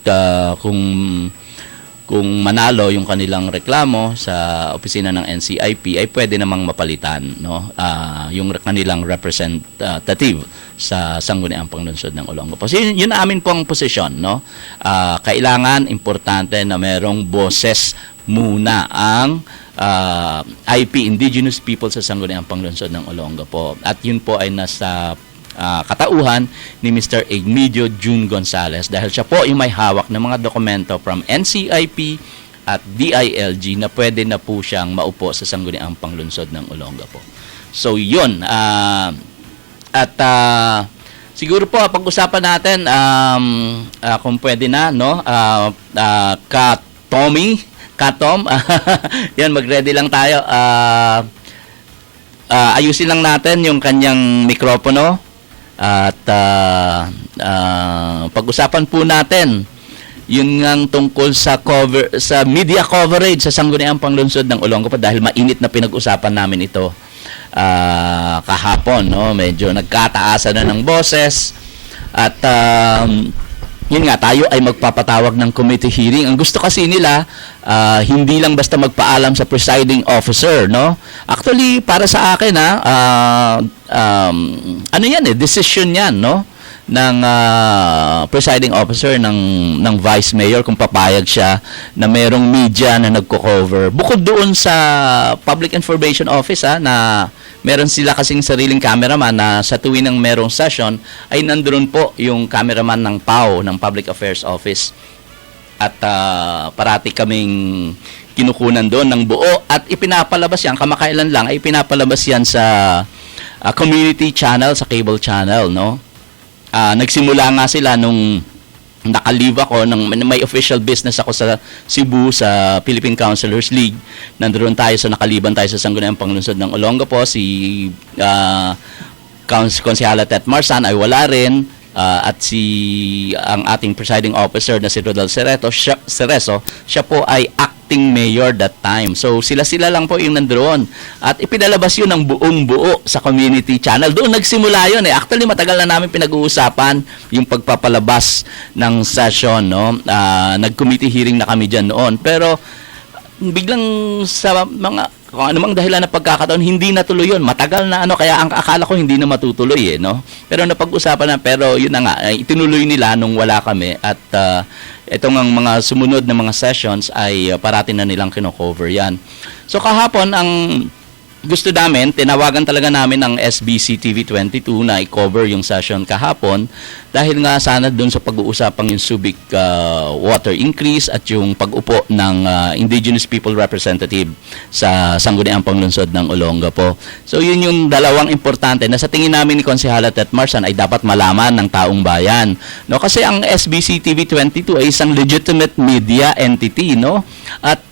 kung manalo yung kanilang reklamo sa opisina ng NCIP ay pwede namang mapalitan, no, yung kanilang representative sa Sangguniang Panglungsod ng Olongapo. So yun amin pong posisyon, no. Kailangan, importante na merong boses muna ang IP, Indigenous People sa Sangguniang Panglungsod ng Olongapo. At yun po ay nasa katauhan ni Mr. Egmedio June Gonzales, dahil siya po yung may hawak ng mga dokumento from NCIP at DILG na pwede na po siyang maupo sa Sangguniang Panglungsod ng Olongapo. So yun, at siguro po pag-usapan natin kung pwede na, no, Tom, yan, mag-ready lang tayo. Ayusin lang natin yung kanyang mikropono. At pag-usapan po natin yun ngang tungkol sa media coverage sa Sangguniang Panglungsod ng Olongapo, dahil mainit na pinag-usapan namin ito kahapon, no? Medyo nagkataasan na ng boses, at yun nga, tayo ay magpapatawag ng committee hearing. Ang gusto kasi nila, hindi lang basta magpaalam sa presiding officer, no? Actually, para sa akin, ano yan, decision yan, no, ng presiding officer ng vice mayor kung papayag siya na merong media na nagko-cover. Bukod doon sa public information office, na meron sila kasing sariling cameraman na sa tuwing ng merong session ay nandun po yung cameraman ng PAO, ng Public Affairs Office. At parati kaming kinukunan doon ng buo at ipinapalabas yan, kamakailan lang ay ipinapalabas yan sa community channel, sa cable channel, no? Nagsimula nga sila nung naka-leave ako, may official business ako sa Cebu, sa Philippine Counselors League. Nandoon tayo, nakaliban tayo sa Sangguniang Panglungsod ng Olongapo. Si Konsehala Tet Marsan ay wala rin. At ang ating presiding officer na si Rodel Cereso, siya po ay acting mayor that time. So sila lang po yung nandoon. At ipinalabas yun ng buong buo sa community channel. Doon nagsimula yun. Actually, matagal na namin pinag-uusapan yung pagpapalabas ng session, no? Nag-committee hearing na kami dyan noon. Pero biglang sa mga kung anumang dahilan na pagkakataon, hindi natuloy yun. Matagal na kaya ang akala ko hindi na matutuloy, no? Pero napag-usapan na, pero yun na nga, itinuloy nila nung wala kami, at itong ang mga sumunod na mga sessions ay parati na nilang kino-cover yan. So kahapon, ang gusto namin, tinawagan talaga namin ng SBC TV22 na i-cover yung session kahapon, dahil nga sana doon sa pag-uusapang yung Subic water increase at yung pag-upo ng Indigenous People Representative sa Sangguniang Panglungsod ng Olongapo. So yun yung dalawang importante na sa tingin namin ni Konsehala Tet Marsan ay dapat malaman ng taong bayan, no? Kasi ang SBC TV22 ay isang legitimate media entity, no? At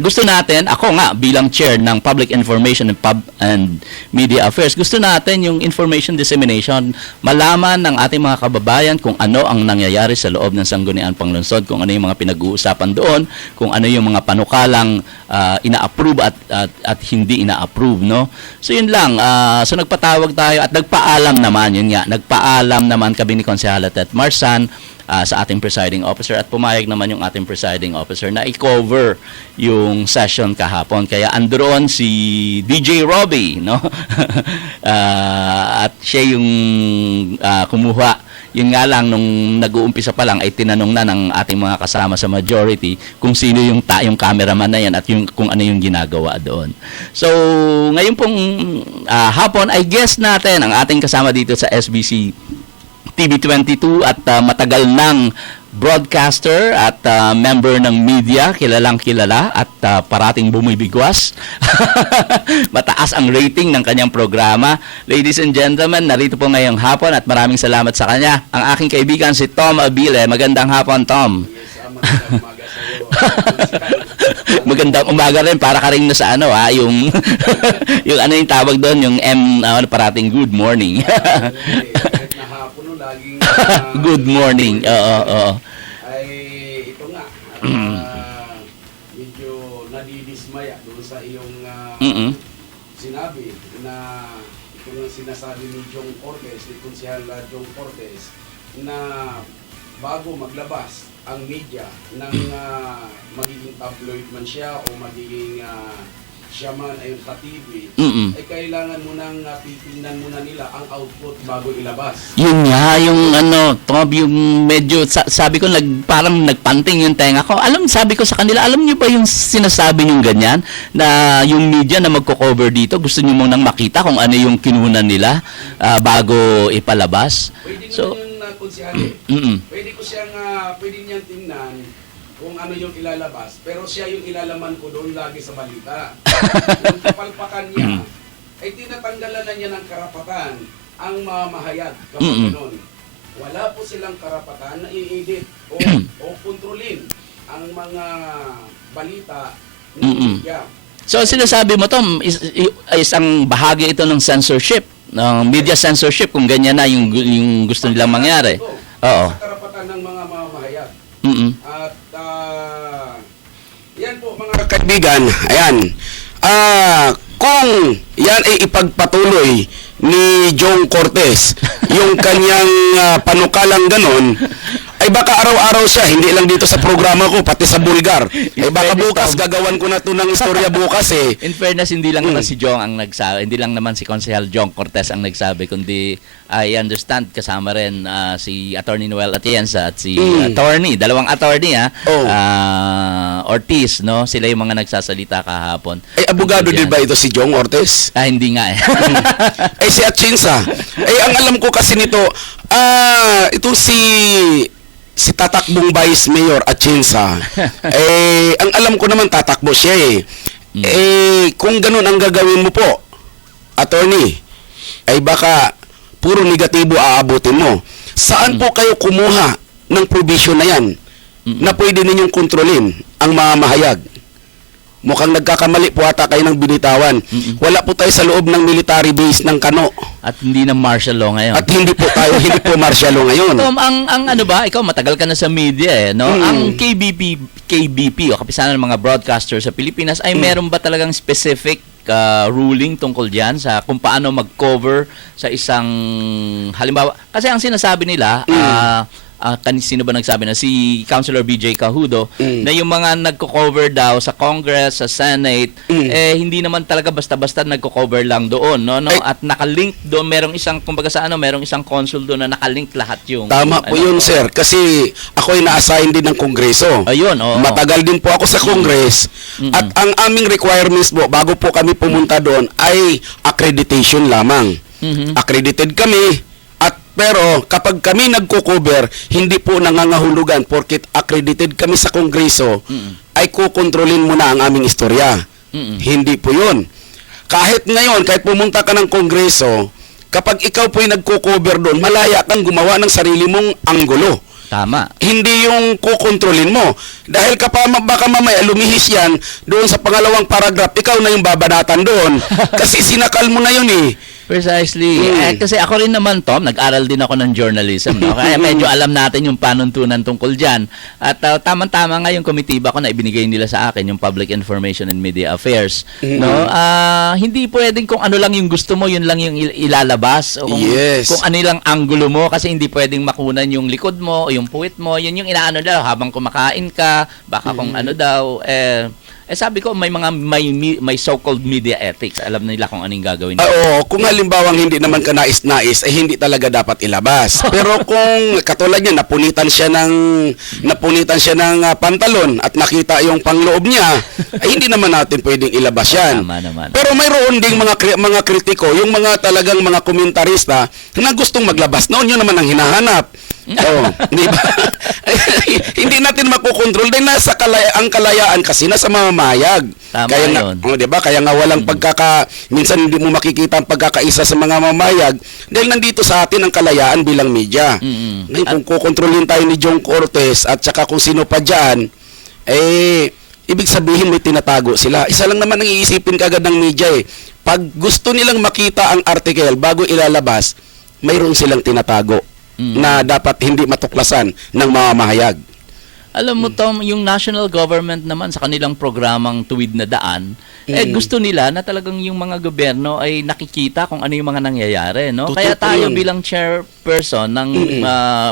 gusto natin, ako nga bilang chair ng Public Information and Media Affairs, gusto natin yung information dissemination, malaman ng ating mga kababayan kung ano ang nangyayari sa loob ng Sangguniang Panglungsod, kung ano yung mga pinag-uusapan doon, kung ano yung mga panukalang ina-approve at hindi ina-approve, no? So yun lang, so nagpatawag tayo at nagpaalam naman, yun nga, nagpaalam naman kami ni Konsehala Tet Marsan sa ating presiding officer, at pumayag naman yung ating presiding officer na i-cover yung session kahapon. Kaya androon si DJ Robbie, no? At siya yung kumuha. Yun nga lang, nung nag-uumpisa pa lang ay tinanong na ng ating mga kasama sa majority kung sino yung cameraman na yan at kung ano yung ginagawa doon. So ngayon pong hapon ay guest natin ang ating kasama dito sa SBC TV22 at matagal ng broadcaster at member ng media, kilalang kilala at parating bumibigwas. Mataas ang rating ng kanyang programa. Ladies and gentlemen, narito po ngayong hapon at maraming salamat sa kanya. Ang aking kaibigan si Tom Abile. Magandang hapon, Tom. Magandang umaga rin, para ka rin na sa ano yung yung ano yung tawag doon, yung parating good morning. Good morning. Oo. Ay ito nga, medyo nadidismaya doon sa iyong sinabi na ito nga sinasabi ni Jong Cortez, ni Konsehal Jong Cortez, na bago maglabas ang media ng magiging tabloid man siya o magiging siya man ay ka-TV, ay kailangan mo nang titingnan muna nila ang output bago ilabas. Yun nga, yung Tom, yung medyo, sabi ko, parang nagpanting yung tenga ko. Sabi ko sa kanila, alam niyo ba yung sinasabi niyong ganyan, na yung media na magko-cover dito, gusto niyo mong nang makita kung ano yung kinunan nila bago ipalabas. Pwede So, naman yung konsehali. Pwede niyang tingnan kung ano yung ilalabas, pero siya yung ilalaman ko doon lagi sa balita. Yung kapalpakan niya, ay tinatanggalan na niya ng karapatan ang mamahayag kapag gano'n. Wala po silang karapatan na i-edit o kontrolin ang mga balita ng media. So, sinasabi mo, Tom, is ang bahagi ito ng censorship, ng media censorship, kung ganyan na yung gusto nilang mangyari. Oo. Sa karapatan ng mga mamahayag. At yan po mga kaibigan, ayan. Kung yan ay ipagpatuloy ni Jong Cortez, yung kanyang panukalang ganon, ay baka araw-araw siya, hindi lang dito sa programa ko, pati sa Bulgar. Ay baka bukas, gagawan ko na to ng istorya bukas eh. In fairness, hindi lang naman si Jong ang nagsabi, hindi lang naman si Konsehal Jong Cortez ang nagsabi, kundi I understand kasama rin si Attorney Noel Atienza at si dalawang attorney Ortiz, no? Sila yung mga nagsasalita kahapon. Ay abogado din ba ito si Jong Ortiz? Hindi nga eh. Ay si Atienza. Ay ang alam ko kasi nito, itong si tatakbong Vice Mayor Atienza, ang alam ko naman tatakbo siya eh. Kung ganun ang gagawin mo po, attorney, ay baka puro negatibo aabutin mo. Saan po kayo kumuha ng provision na yan na pwede ninyong kontrolin ang mamahayag? Mukhang nagkakamali po ata kayo ng binitawan. Wala po tayo sa loob ng military base ng Kano. At hindi na martial law ngayon. At hindi po martial law ngayon. Tom, ang ano ba, ikaw matagal ka na sa media eh, no? Ang KBP o Kapisanan ng mga Broadcaster sa Pilipinas ay meron ba talagang specific ruling tungkol diyan sa kung paano mag-cover sa isang halimbawa, kasi ang sinasabi nila sino ba nagsabi na si Councilor BJ Cajudo na yung mga nagko-cover daw sa Congress, sa Senate hindi naman talaga basta-basta nagko-cover lang doon, no? At nakalink doon, merong isang kumbaga sa merong isang consul doon na nakalink lahat yung tama po yun, sir, kasi ako ay na-assign din ng Kongreso. Ayun, oo. Matagal din po ako sa Congress at ang aming requirements po bago po kami pumunta doon ay accreditation lamang. Accredited kami. Pero kapag kami nagko-cover, hindi po nangangahulugan porket accredited kami sa Kongreso, ay kukontrolin mo na ang aming istorya. Hindi po yun. Kahit ngayon, kahit pumunta ka ng Kongreso, kapag ikaw po'y nagko-cover doon, malaya kang gumawa ng sarili mong anggulo. Tama. Hindi yung kukontrolin mo. Dahil baka mamaya lumihis yan doon sa pangalawang paragraph, ikaw na yung babanatan doon. Kasi sinakal mo na yun eh. Precisely. Kasi ako rin naman, Tom, nag-aral din ako ng journalism. No? Kaya medyo alam natin yung panuntunan tungkol dyan. At tama-tama nga yung komitiba ko na ibinigay nila sa akin, yung Public Information and Media Affairs. No? Hindi pwedeng kung ano lang yung gusto mo, yun lang yung ilalabas. O kung ano lang anggulo mo, kasi hindi pwedeng makunan yung likod mo o yung puwit mo. Yun yung inaano daw habang kumakain ka, baka kung ano daw, sabi ko may so-called media ethics. Alam nila kung anong gagawin. Oo, kung halimbawang hindi naman ka nais-nais, ay hindi talaga dapat ilabas. Pero kung katulad niya, napunitan siya ng pantalon at nakita yung pangloob niya, ay hindi naman natin pwedeng ilabas yan. Tama naman. Pero mayroon ding mga kritiko, yung mga talagang mga komentarista na gustong maglabas noon, yun naman ang hinahanap. Oh, di ba? Hindi natin makokontrol dahil ang kalayaan kasi nasa mamamayag. Tama Kaya nga, yun. di ba? Kaya nga walang minsan hindi mo makikita ang pagkakaisa sa mga mamamayag dahil nandito sa atin ang kalayaan bilang media. Ngayon, kung kukontrolin tayo ni Jong Cortez at saka kung sino pa dyan, ibig sabihin may tinatago sila. Isa lang naman ang iisipin kagad ng media eh. Pag gusto nilang makita ang article bago ilalabas, mayroon silang tinatago na dapat hindi matuklasan ng mamamahayag. Alam mo, Tom, yung national government naman sa kanilang programang Tuwid na Daan, gusto nila na talagang yung mga gobyerno ay nakikita kung ano yung mga nangyayari, no? Totoo Kaya tayo yun. bilang chairperson ng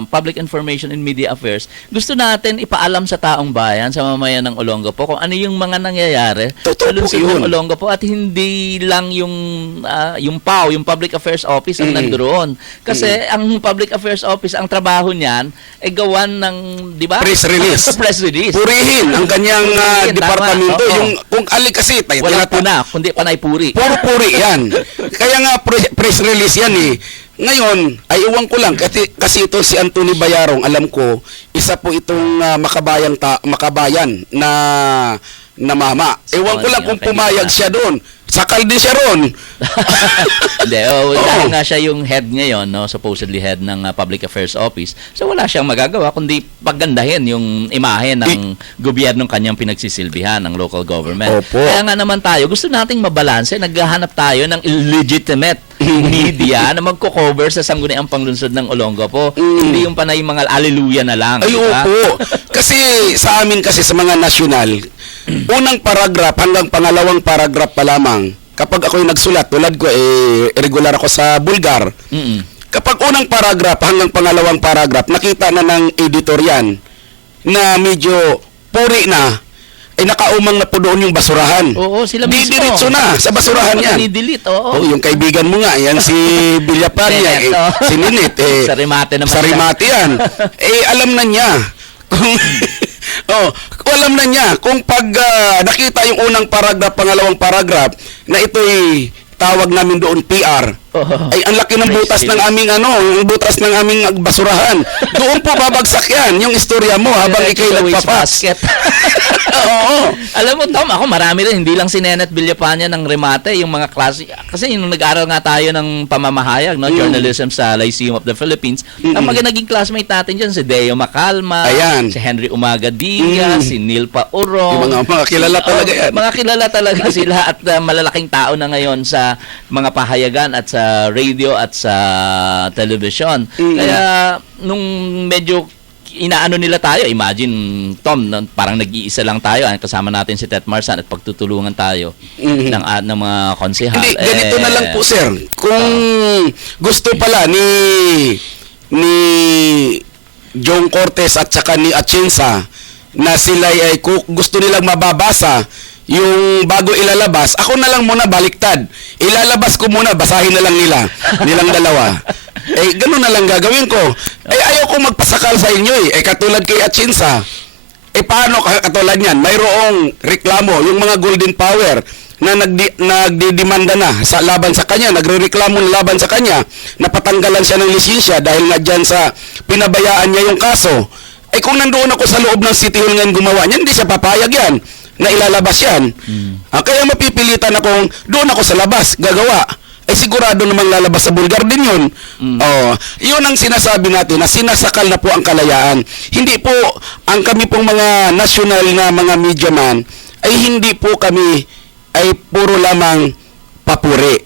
Public Information and Media Affairs, gusto natin ipaalam sa taong bayan, sa mamayan ng Olongapo, kung ano yung mga nangyayari Totoo sa lungsod po yun. ng Olongapo at hindi lang yung PAO, yung Public Affairs Office ang nandoon. Kasi ang Public Affairs Office, ang trabaho niyan ay gawan ng, di ba? Press release. Press release. Purihin ang kanyang Purihin, departamento. tama. Oo. Yung kung alik kasi tayo Walang puna, kundi panay puri. puro puri yan. Kaya nga press release yan eh. Ngayon, ay iwan ko lang kasi ito si Anthony Bayarong, alam ko, isa po itong makabayan na mama. Ewan ko lang kung pumayag siya doon. Sakal din siya ron. Hindi, dahil nga siya yung head ngayon, no, supposedly head ng Public Affairs Office. So wala siyang magagawa kundi paggandahin yung imahe ng gobyernong kanyang pinagsisilbihan ng local government. Opo. Kaya nga naman tayo, gusto nating mabalanse, naghahanap tayo ng illegitimate media na magko-cover sa sangguniang panglunsod ng Olongapo. Hindi yung panay mga alleluia na lang. Ay, diba? opo. Kasi sa amin kasi sa mga nasyonal, unang paragraph hanggang pangalawang paragraph pa lamang, kapag ako'y nagsulat, tulad ko, regular ako sa Bulgar, kapag unang paragraph hanggang pangalawang paragraph, nakita na ng editor yan na medyo puri na, ay nakaumang na po doon yung basurahan. Oo, sila mismo. Didiretso na sa basurahan yan. Dinidelete, oo. Oh, yung kaibigan mo nga, yan si Villapania, Ninit, oh. si Ninit. Sa remate naman Sa siya. remate yan. Alam na niya. Kung, alam na niya. Kung pag nakita yung unang paragraph, pangalawang paragraph, na ito'y tawag namin doon PR, ay ang laki ng butas ng aming ang butas ng aming basurahan. Doon po babagsak yan, yung istorya mo habang ikay nagpapas. Oo. Alam mo, Tom, ako marami rin, hindi lang si Nenet Villapania ng remate, yung mga klase, kasi yung nag-aral nga tayo ng pamamahayag, no, journalism sa Lyceum of the Philippines, ang mga naging classmate natin dyan, si Deo Macalma, Ayan. si Henry Umaga Diaz, si Neil Paurong. Yung mga kilala talaga yan. Mga kilala talaga sila at malalaking tao na ngayon sa mga pahayagan at sa radio at sa television. Kaya nung medyo inaano nila tayo, imagine, Tom, parang nag-iisa lang tayo, kasama natin si Tet Marsan at pagtutulungan tayo ng mga konsehal. Hindi, ganito na lang po, sir. Kung gusto pala ni Jong Cortez at saka ni Atienza na sila ay gusto nilang mababasa yung bago ilalabas, ako na lang muna baliktad. Ilalabas ko muna, basahin na lang nilang dalawa. Ganun na lang gagawin ko. Ayaw ko magpasakal sa inyo katulad kay Atienza. Paano katulad yan? Mayroong reklamo, yung mga Golden Power na nagdidemanda na sa laban sa kanya, nagrereklamo na laban sa kanya, napatanggalan siya ng lisensya dahil nga dyan sa pinabayaan niya yung kaso. Kung nandoon ako sa loob ng City Hall ngayon gumawa niyan, hindi siya papayag yan na ilalabas yan. Kaya mapipilitan akong doon ako sa labas, gagawa. Sigurado namang lalabas sa Bulgar din yun. Yun ang sinasabi natin na sinasakal na po ang kalayaan. Hindi po, kami pong mga national na mga media man, ay hindi po kami ay puro lamang papuri.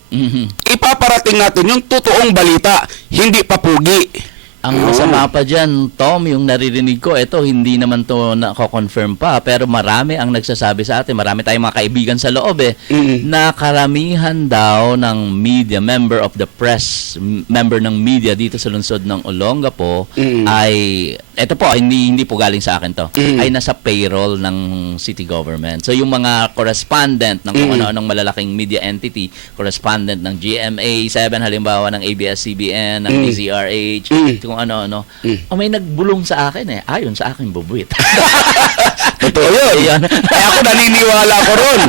Ipaparating natin yung totoong balita, hindi papugi. Ang masama pa dyan, Tom, yung naririnig ko, ito, hindi naman to nako-confirm pa, pero marami ang nagsasabi sa atin, marami tayong mga kaibigan sa loob na karamihan daw ng media, member of the press, member ng media dito sa lungsod ng Olongapo ay, ito po, hindi po galing sa akin to, ay nasa payroll ng city government. So yung mga correspondent ng kung ano-anong malalaking media entity, correspondent ng GMA7, halimbawa ng ABS-CBN, ng DZRH, kung ano-ano. May nagbulong sa akin ayon sa aking bubuit. Totoo yun. Kaya ako naniniwala ko ron.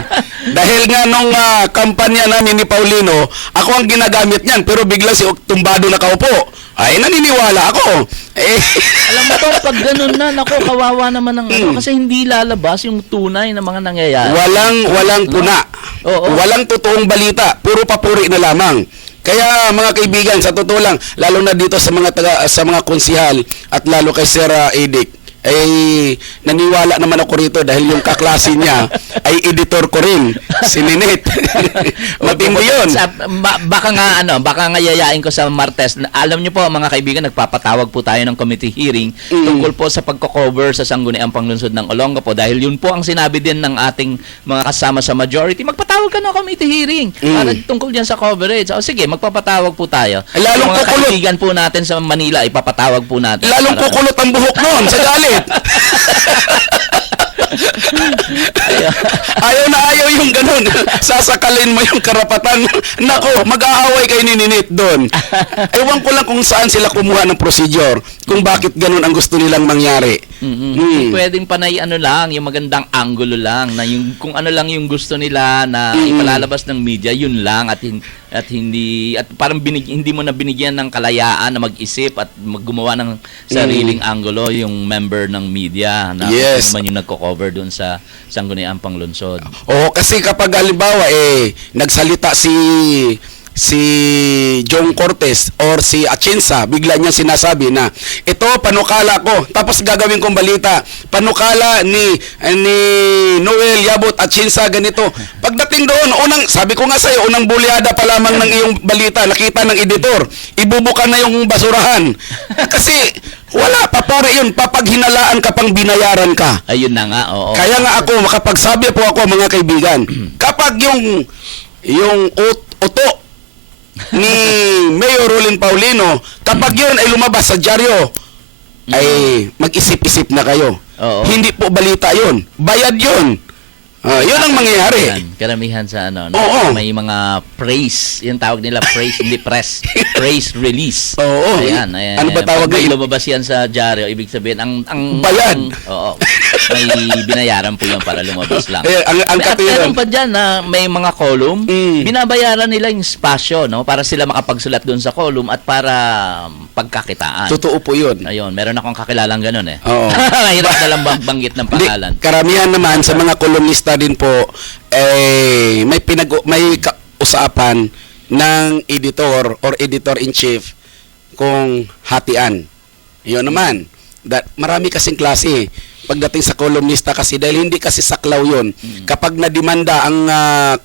Dahil nga nung kampanya namin ni Paulino, ako ang ginagamit niyan, pero bigla si tumbado nakaupo. Ay, naniniwala ako. Alam mo to, pag ganun na, naku, kawawa naman ng ano, kasi hindi lalabas yung tunay na mga nangyayari. Walang tuna. Oo. Walang totoong balita. Puro papuri na lamang. Kaya mga kaibigan, sa totoo lang, lalo na dito sa mga konsihal at lalo kay Sir Edic, ay naniwala naman ako rito dahil yung kaklase niya ay editor ko rin, si Ninit. Matindi yun. Baka nga yayain ko sa Martes. Alam niyo po mga kaibigan, nagpapatawag po tayo ng committee hearing tungkol po sa pagko-cover sa Sangguniang Panglungsod ng Olongapo dahil yun po ang sinabi din ng ating mga kasama sa majority. Magpatawag ka ng committee hearing para tungkol diyan sa coverage. O sige, magpapatawag po tayo. Lalong mga kukulot. kaibigan po natin sa Manila, ipapatawag po natin. Lalong kukulot ang buhok noon sa galit. Ayaw na ayaw yung ganun. Sasakalin mo yung karapatan. Nako, mag-aaway kay ni Ninit doon. Ewan ko lang kung saan sila kumuha ng procedure. Kung bakit ganun ang gusto nilang mangyari. Pwedeng panay lang, yung magandang angulo lang, na yung kung ano lang yung gusto nila na ipalalabas ng media, yun lang hindi parang hindi mo na binigyan ng kalayaan na mag-isip at gumawa ng sariling angulo yung member ng media na Yes. naman yung nagko-cover doon sa Sangguniang Panglungsod. Oo, kasi kapag halimbawa nagsalita si Jong Cortez or si Atienza, bigla niyang sinasabi na ito panukala ko, tapos gagawin kong balita, panukala ni Noel Yabot Atienza ganito. Pagdating doon, sabi ko nga sa'yo, unang bulyada pa lamang ng iyong balita, nakita ng editor, ibubuka na yung basurahan. Kasi wala, papuri yun, papaghinalaan ka pang binayaran ka. Ayun na nga, oo. Kaya nga ako, makapagsabi po ako mga kaibigan, kapag yung uto ni Mayor Rolin Paulino, kapag yun ay lumabas sa dyaryo, ay mag-isip-isip na kayo. Oo. Hindi po balita yun. Bayad yun. Yun ang mangyayari. Karamihan sa Oo. may mga praise, yung tawag nila praise, hindi press, praise release. Oo. Ayan. Ano ba tawag Pag may na- lumabas yan sa dyaryo, ibig sabihin, ang Bayad. Oo. May binayaran po yan para lumabas lang. Ang At katiran. meron pa dyan na may mga column, binabayaran nila yung spasyo, para sila makapagsulat doon sa column at para pagkakitaan. Totoo po yun. Ayun, meron akong kakilalang ganun Oo. Hirap na lang banggit ng pangalan. Karamihan naman sa mga kolumnista din po may usapan ng editor or editor-in-chief kung hatian. Yun naman. Marami kasing klase pagdating sa kolumnista kasi dahil hindi kasi saklaw yun. Kapag nadimanda ang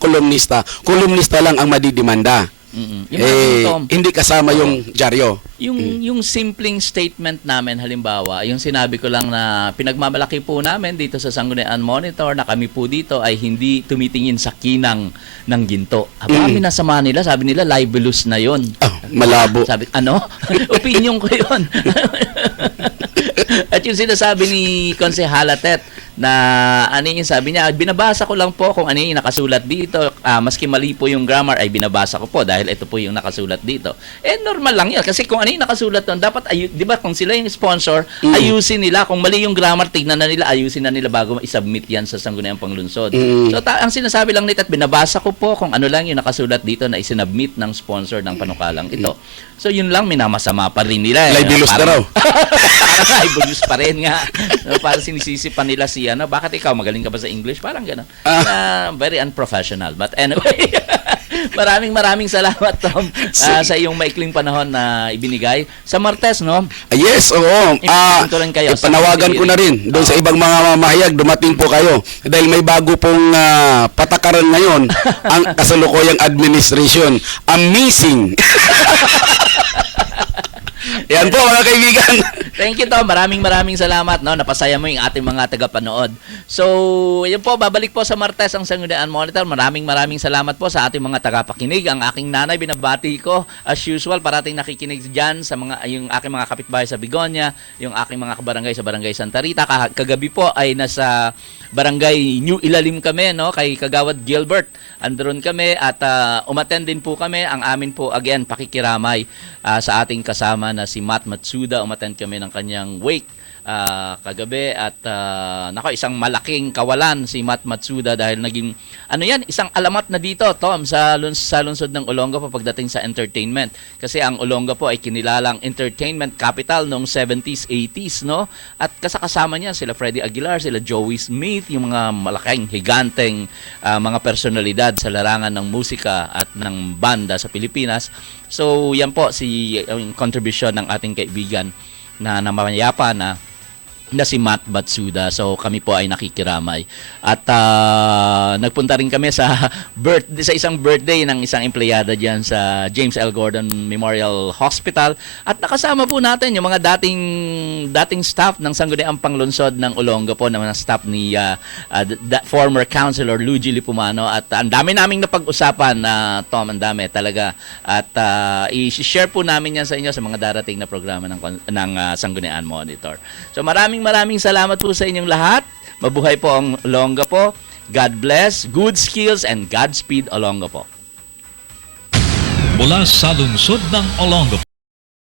kolumnista lang ang madidimanda. Hindi kasama yung dyaryo. Yung simpleng statement namin, halimbawa, yung sinabi ko lang na pinagmamalaki po namin dito sa Sangguniang Monitor na kami po dito ay hindi tumitingin sa kinang ng ginto. Kami nasa Manila, sabi nila libelous na yon. Malabo. Sabi, opinion ko yon. At yung sinasabi ni Konsehala Tet na sabi niya, binabasa ko lang po kung ano yung nakasulat dito. Maski mali po yung grammar ay binabasa ko po dahil ito po yung nakasulat dito. Normal lang yan kasi kung ano yung nakasulat doon, dapat di ba kung sila yung sponsor, ayusin nila. Kung mali yung grammar, tignan na nila, ayusin na nila bago i-submit yan sa Sangguniang Panglungsod. So ang sinasabi lang nito at binabasa ko po kung ano lang yung nakasulat dito na isinubmit ng sponsor ng panukalang ito. So yun lang, minamasama pa rin nila. Libelous na raw. Parang libelous pa rin nga. Parang sinisisi pa nila si bakit ikaw magaling ka ba sa English? Parang gano'n. Very unprofessional. But anyway, maraming salamat, Tom, sa iyong maikling panahon na ibinigay. Sa Martes, no? Yes, oo. Ipinatulan kayo. Panawagan ko na rin doon sa ibang mga mamahayag, dumating po kayo. Dahil may bago pong patakaran ngayon ang kasalukuyang administration. Amazing! Yan po mga kaibigan. Thank you, Tom. Maraming salamat. No? Napasaya mo yung ating mga tagapanood. So, yun po, babalik po sa Martes ang Sangguniang Monitor. Maraming salamat po sa ating mga tagapakinig. Ang aking nanay, binabati ko. As usual, parating nakikinig dyan sa yung aking mga kapitbahay sa Bigonia, yung aking mga kabarangay sa Barangay Santa Rita. Kagabi po ay nasa Barangay New Ilalim kami, no? Kay Kagawad Gilbert. Andron kami at umattend din po kami. Ang amin po, again, pakikiramay sa ating kasama na si Matt Matsuda. Umattend kami ng kanyang wake kagabi at isang malaking kawalan si Matt Matsuda dahil naging isang alamat na dito, Tom, sa lungsod ng Olongapo pagdating sa entertainment, kasi ang Olongapo ay kinilalang entertainment capital noong 70s, 80s, no? At kasama niya sila Freddie Aguilar, sila Joey Smith, yung mga malaking higanteng mga personalidad sa larangan ng musika at ng banda sa Pilipinas. So yan po yung contribution ng ating kaibigan na namayapa na si Matt Matsuda. So kami po ay nakikiramay. At nagpunta rin kami sa isang birthday ng isang empleyada diyan sa James L. Gordon Memorial Hospital. At nakasama po natin yung mga dating staff ng Sangguniang Panglungsod ng Olongapo, na mga staff ni former Councilor Luigi Lipumano. At ang dami naming napag-usapan, Tom, ang dami talaga. At i-share po namin yan sa inyo sa mga darating na programa ng Sangguniang Monitor. So maraming salamat po sa inyong lahat. Mabuhay po ang Olongapo. God bless, good skills, and Godspeed Olongapo. Mula sa lungsod ng Olongapo.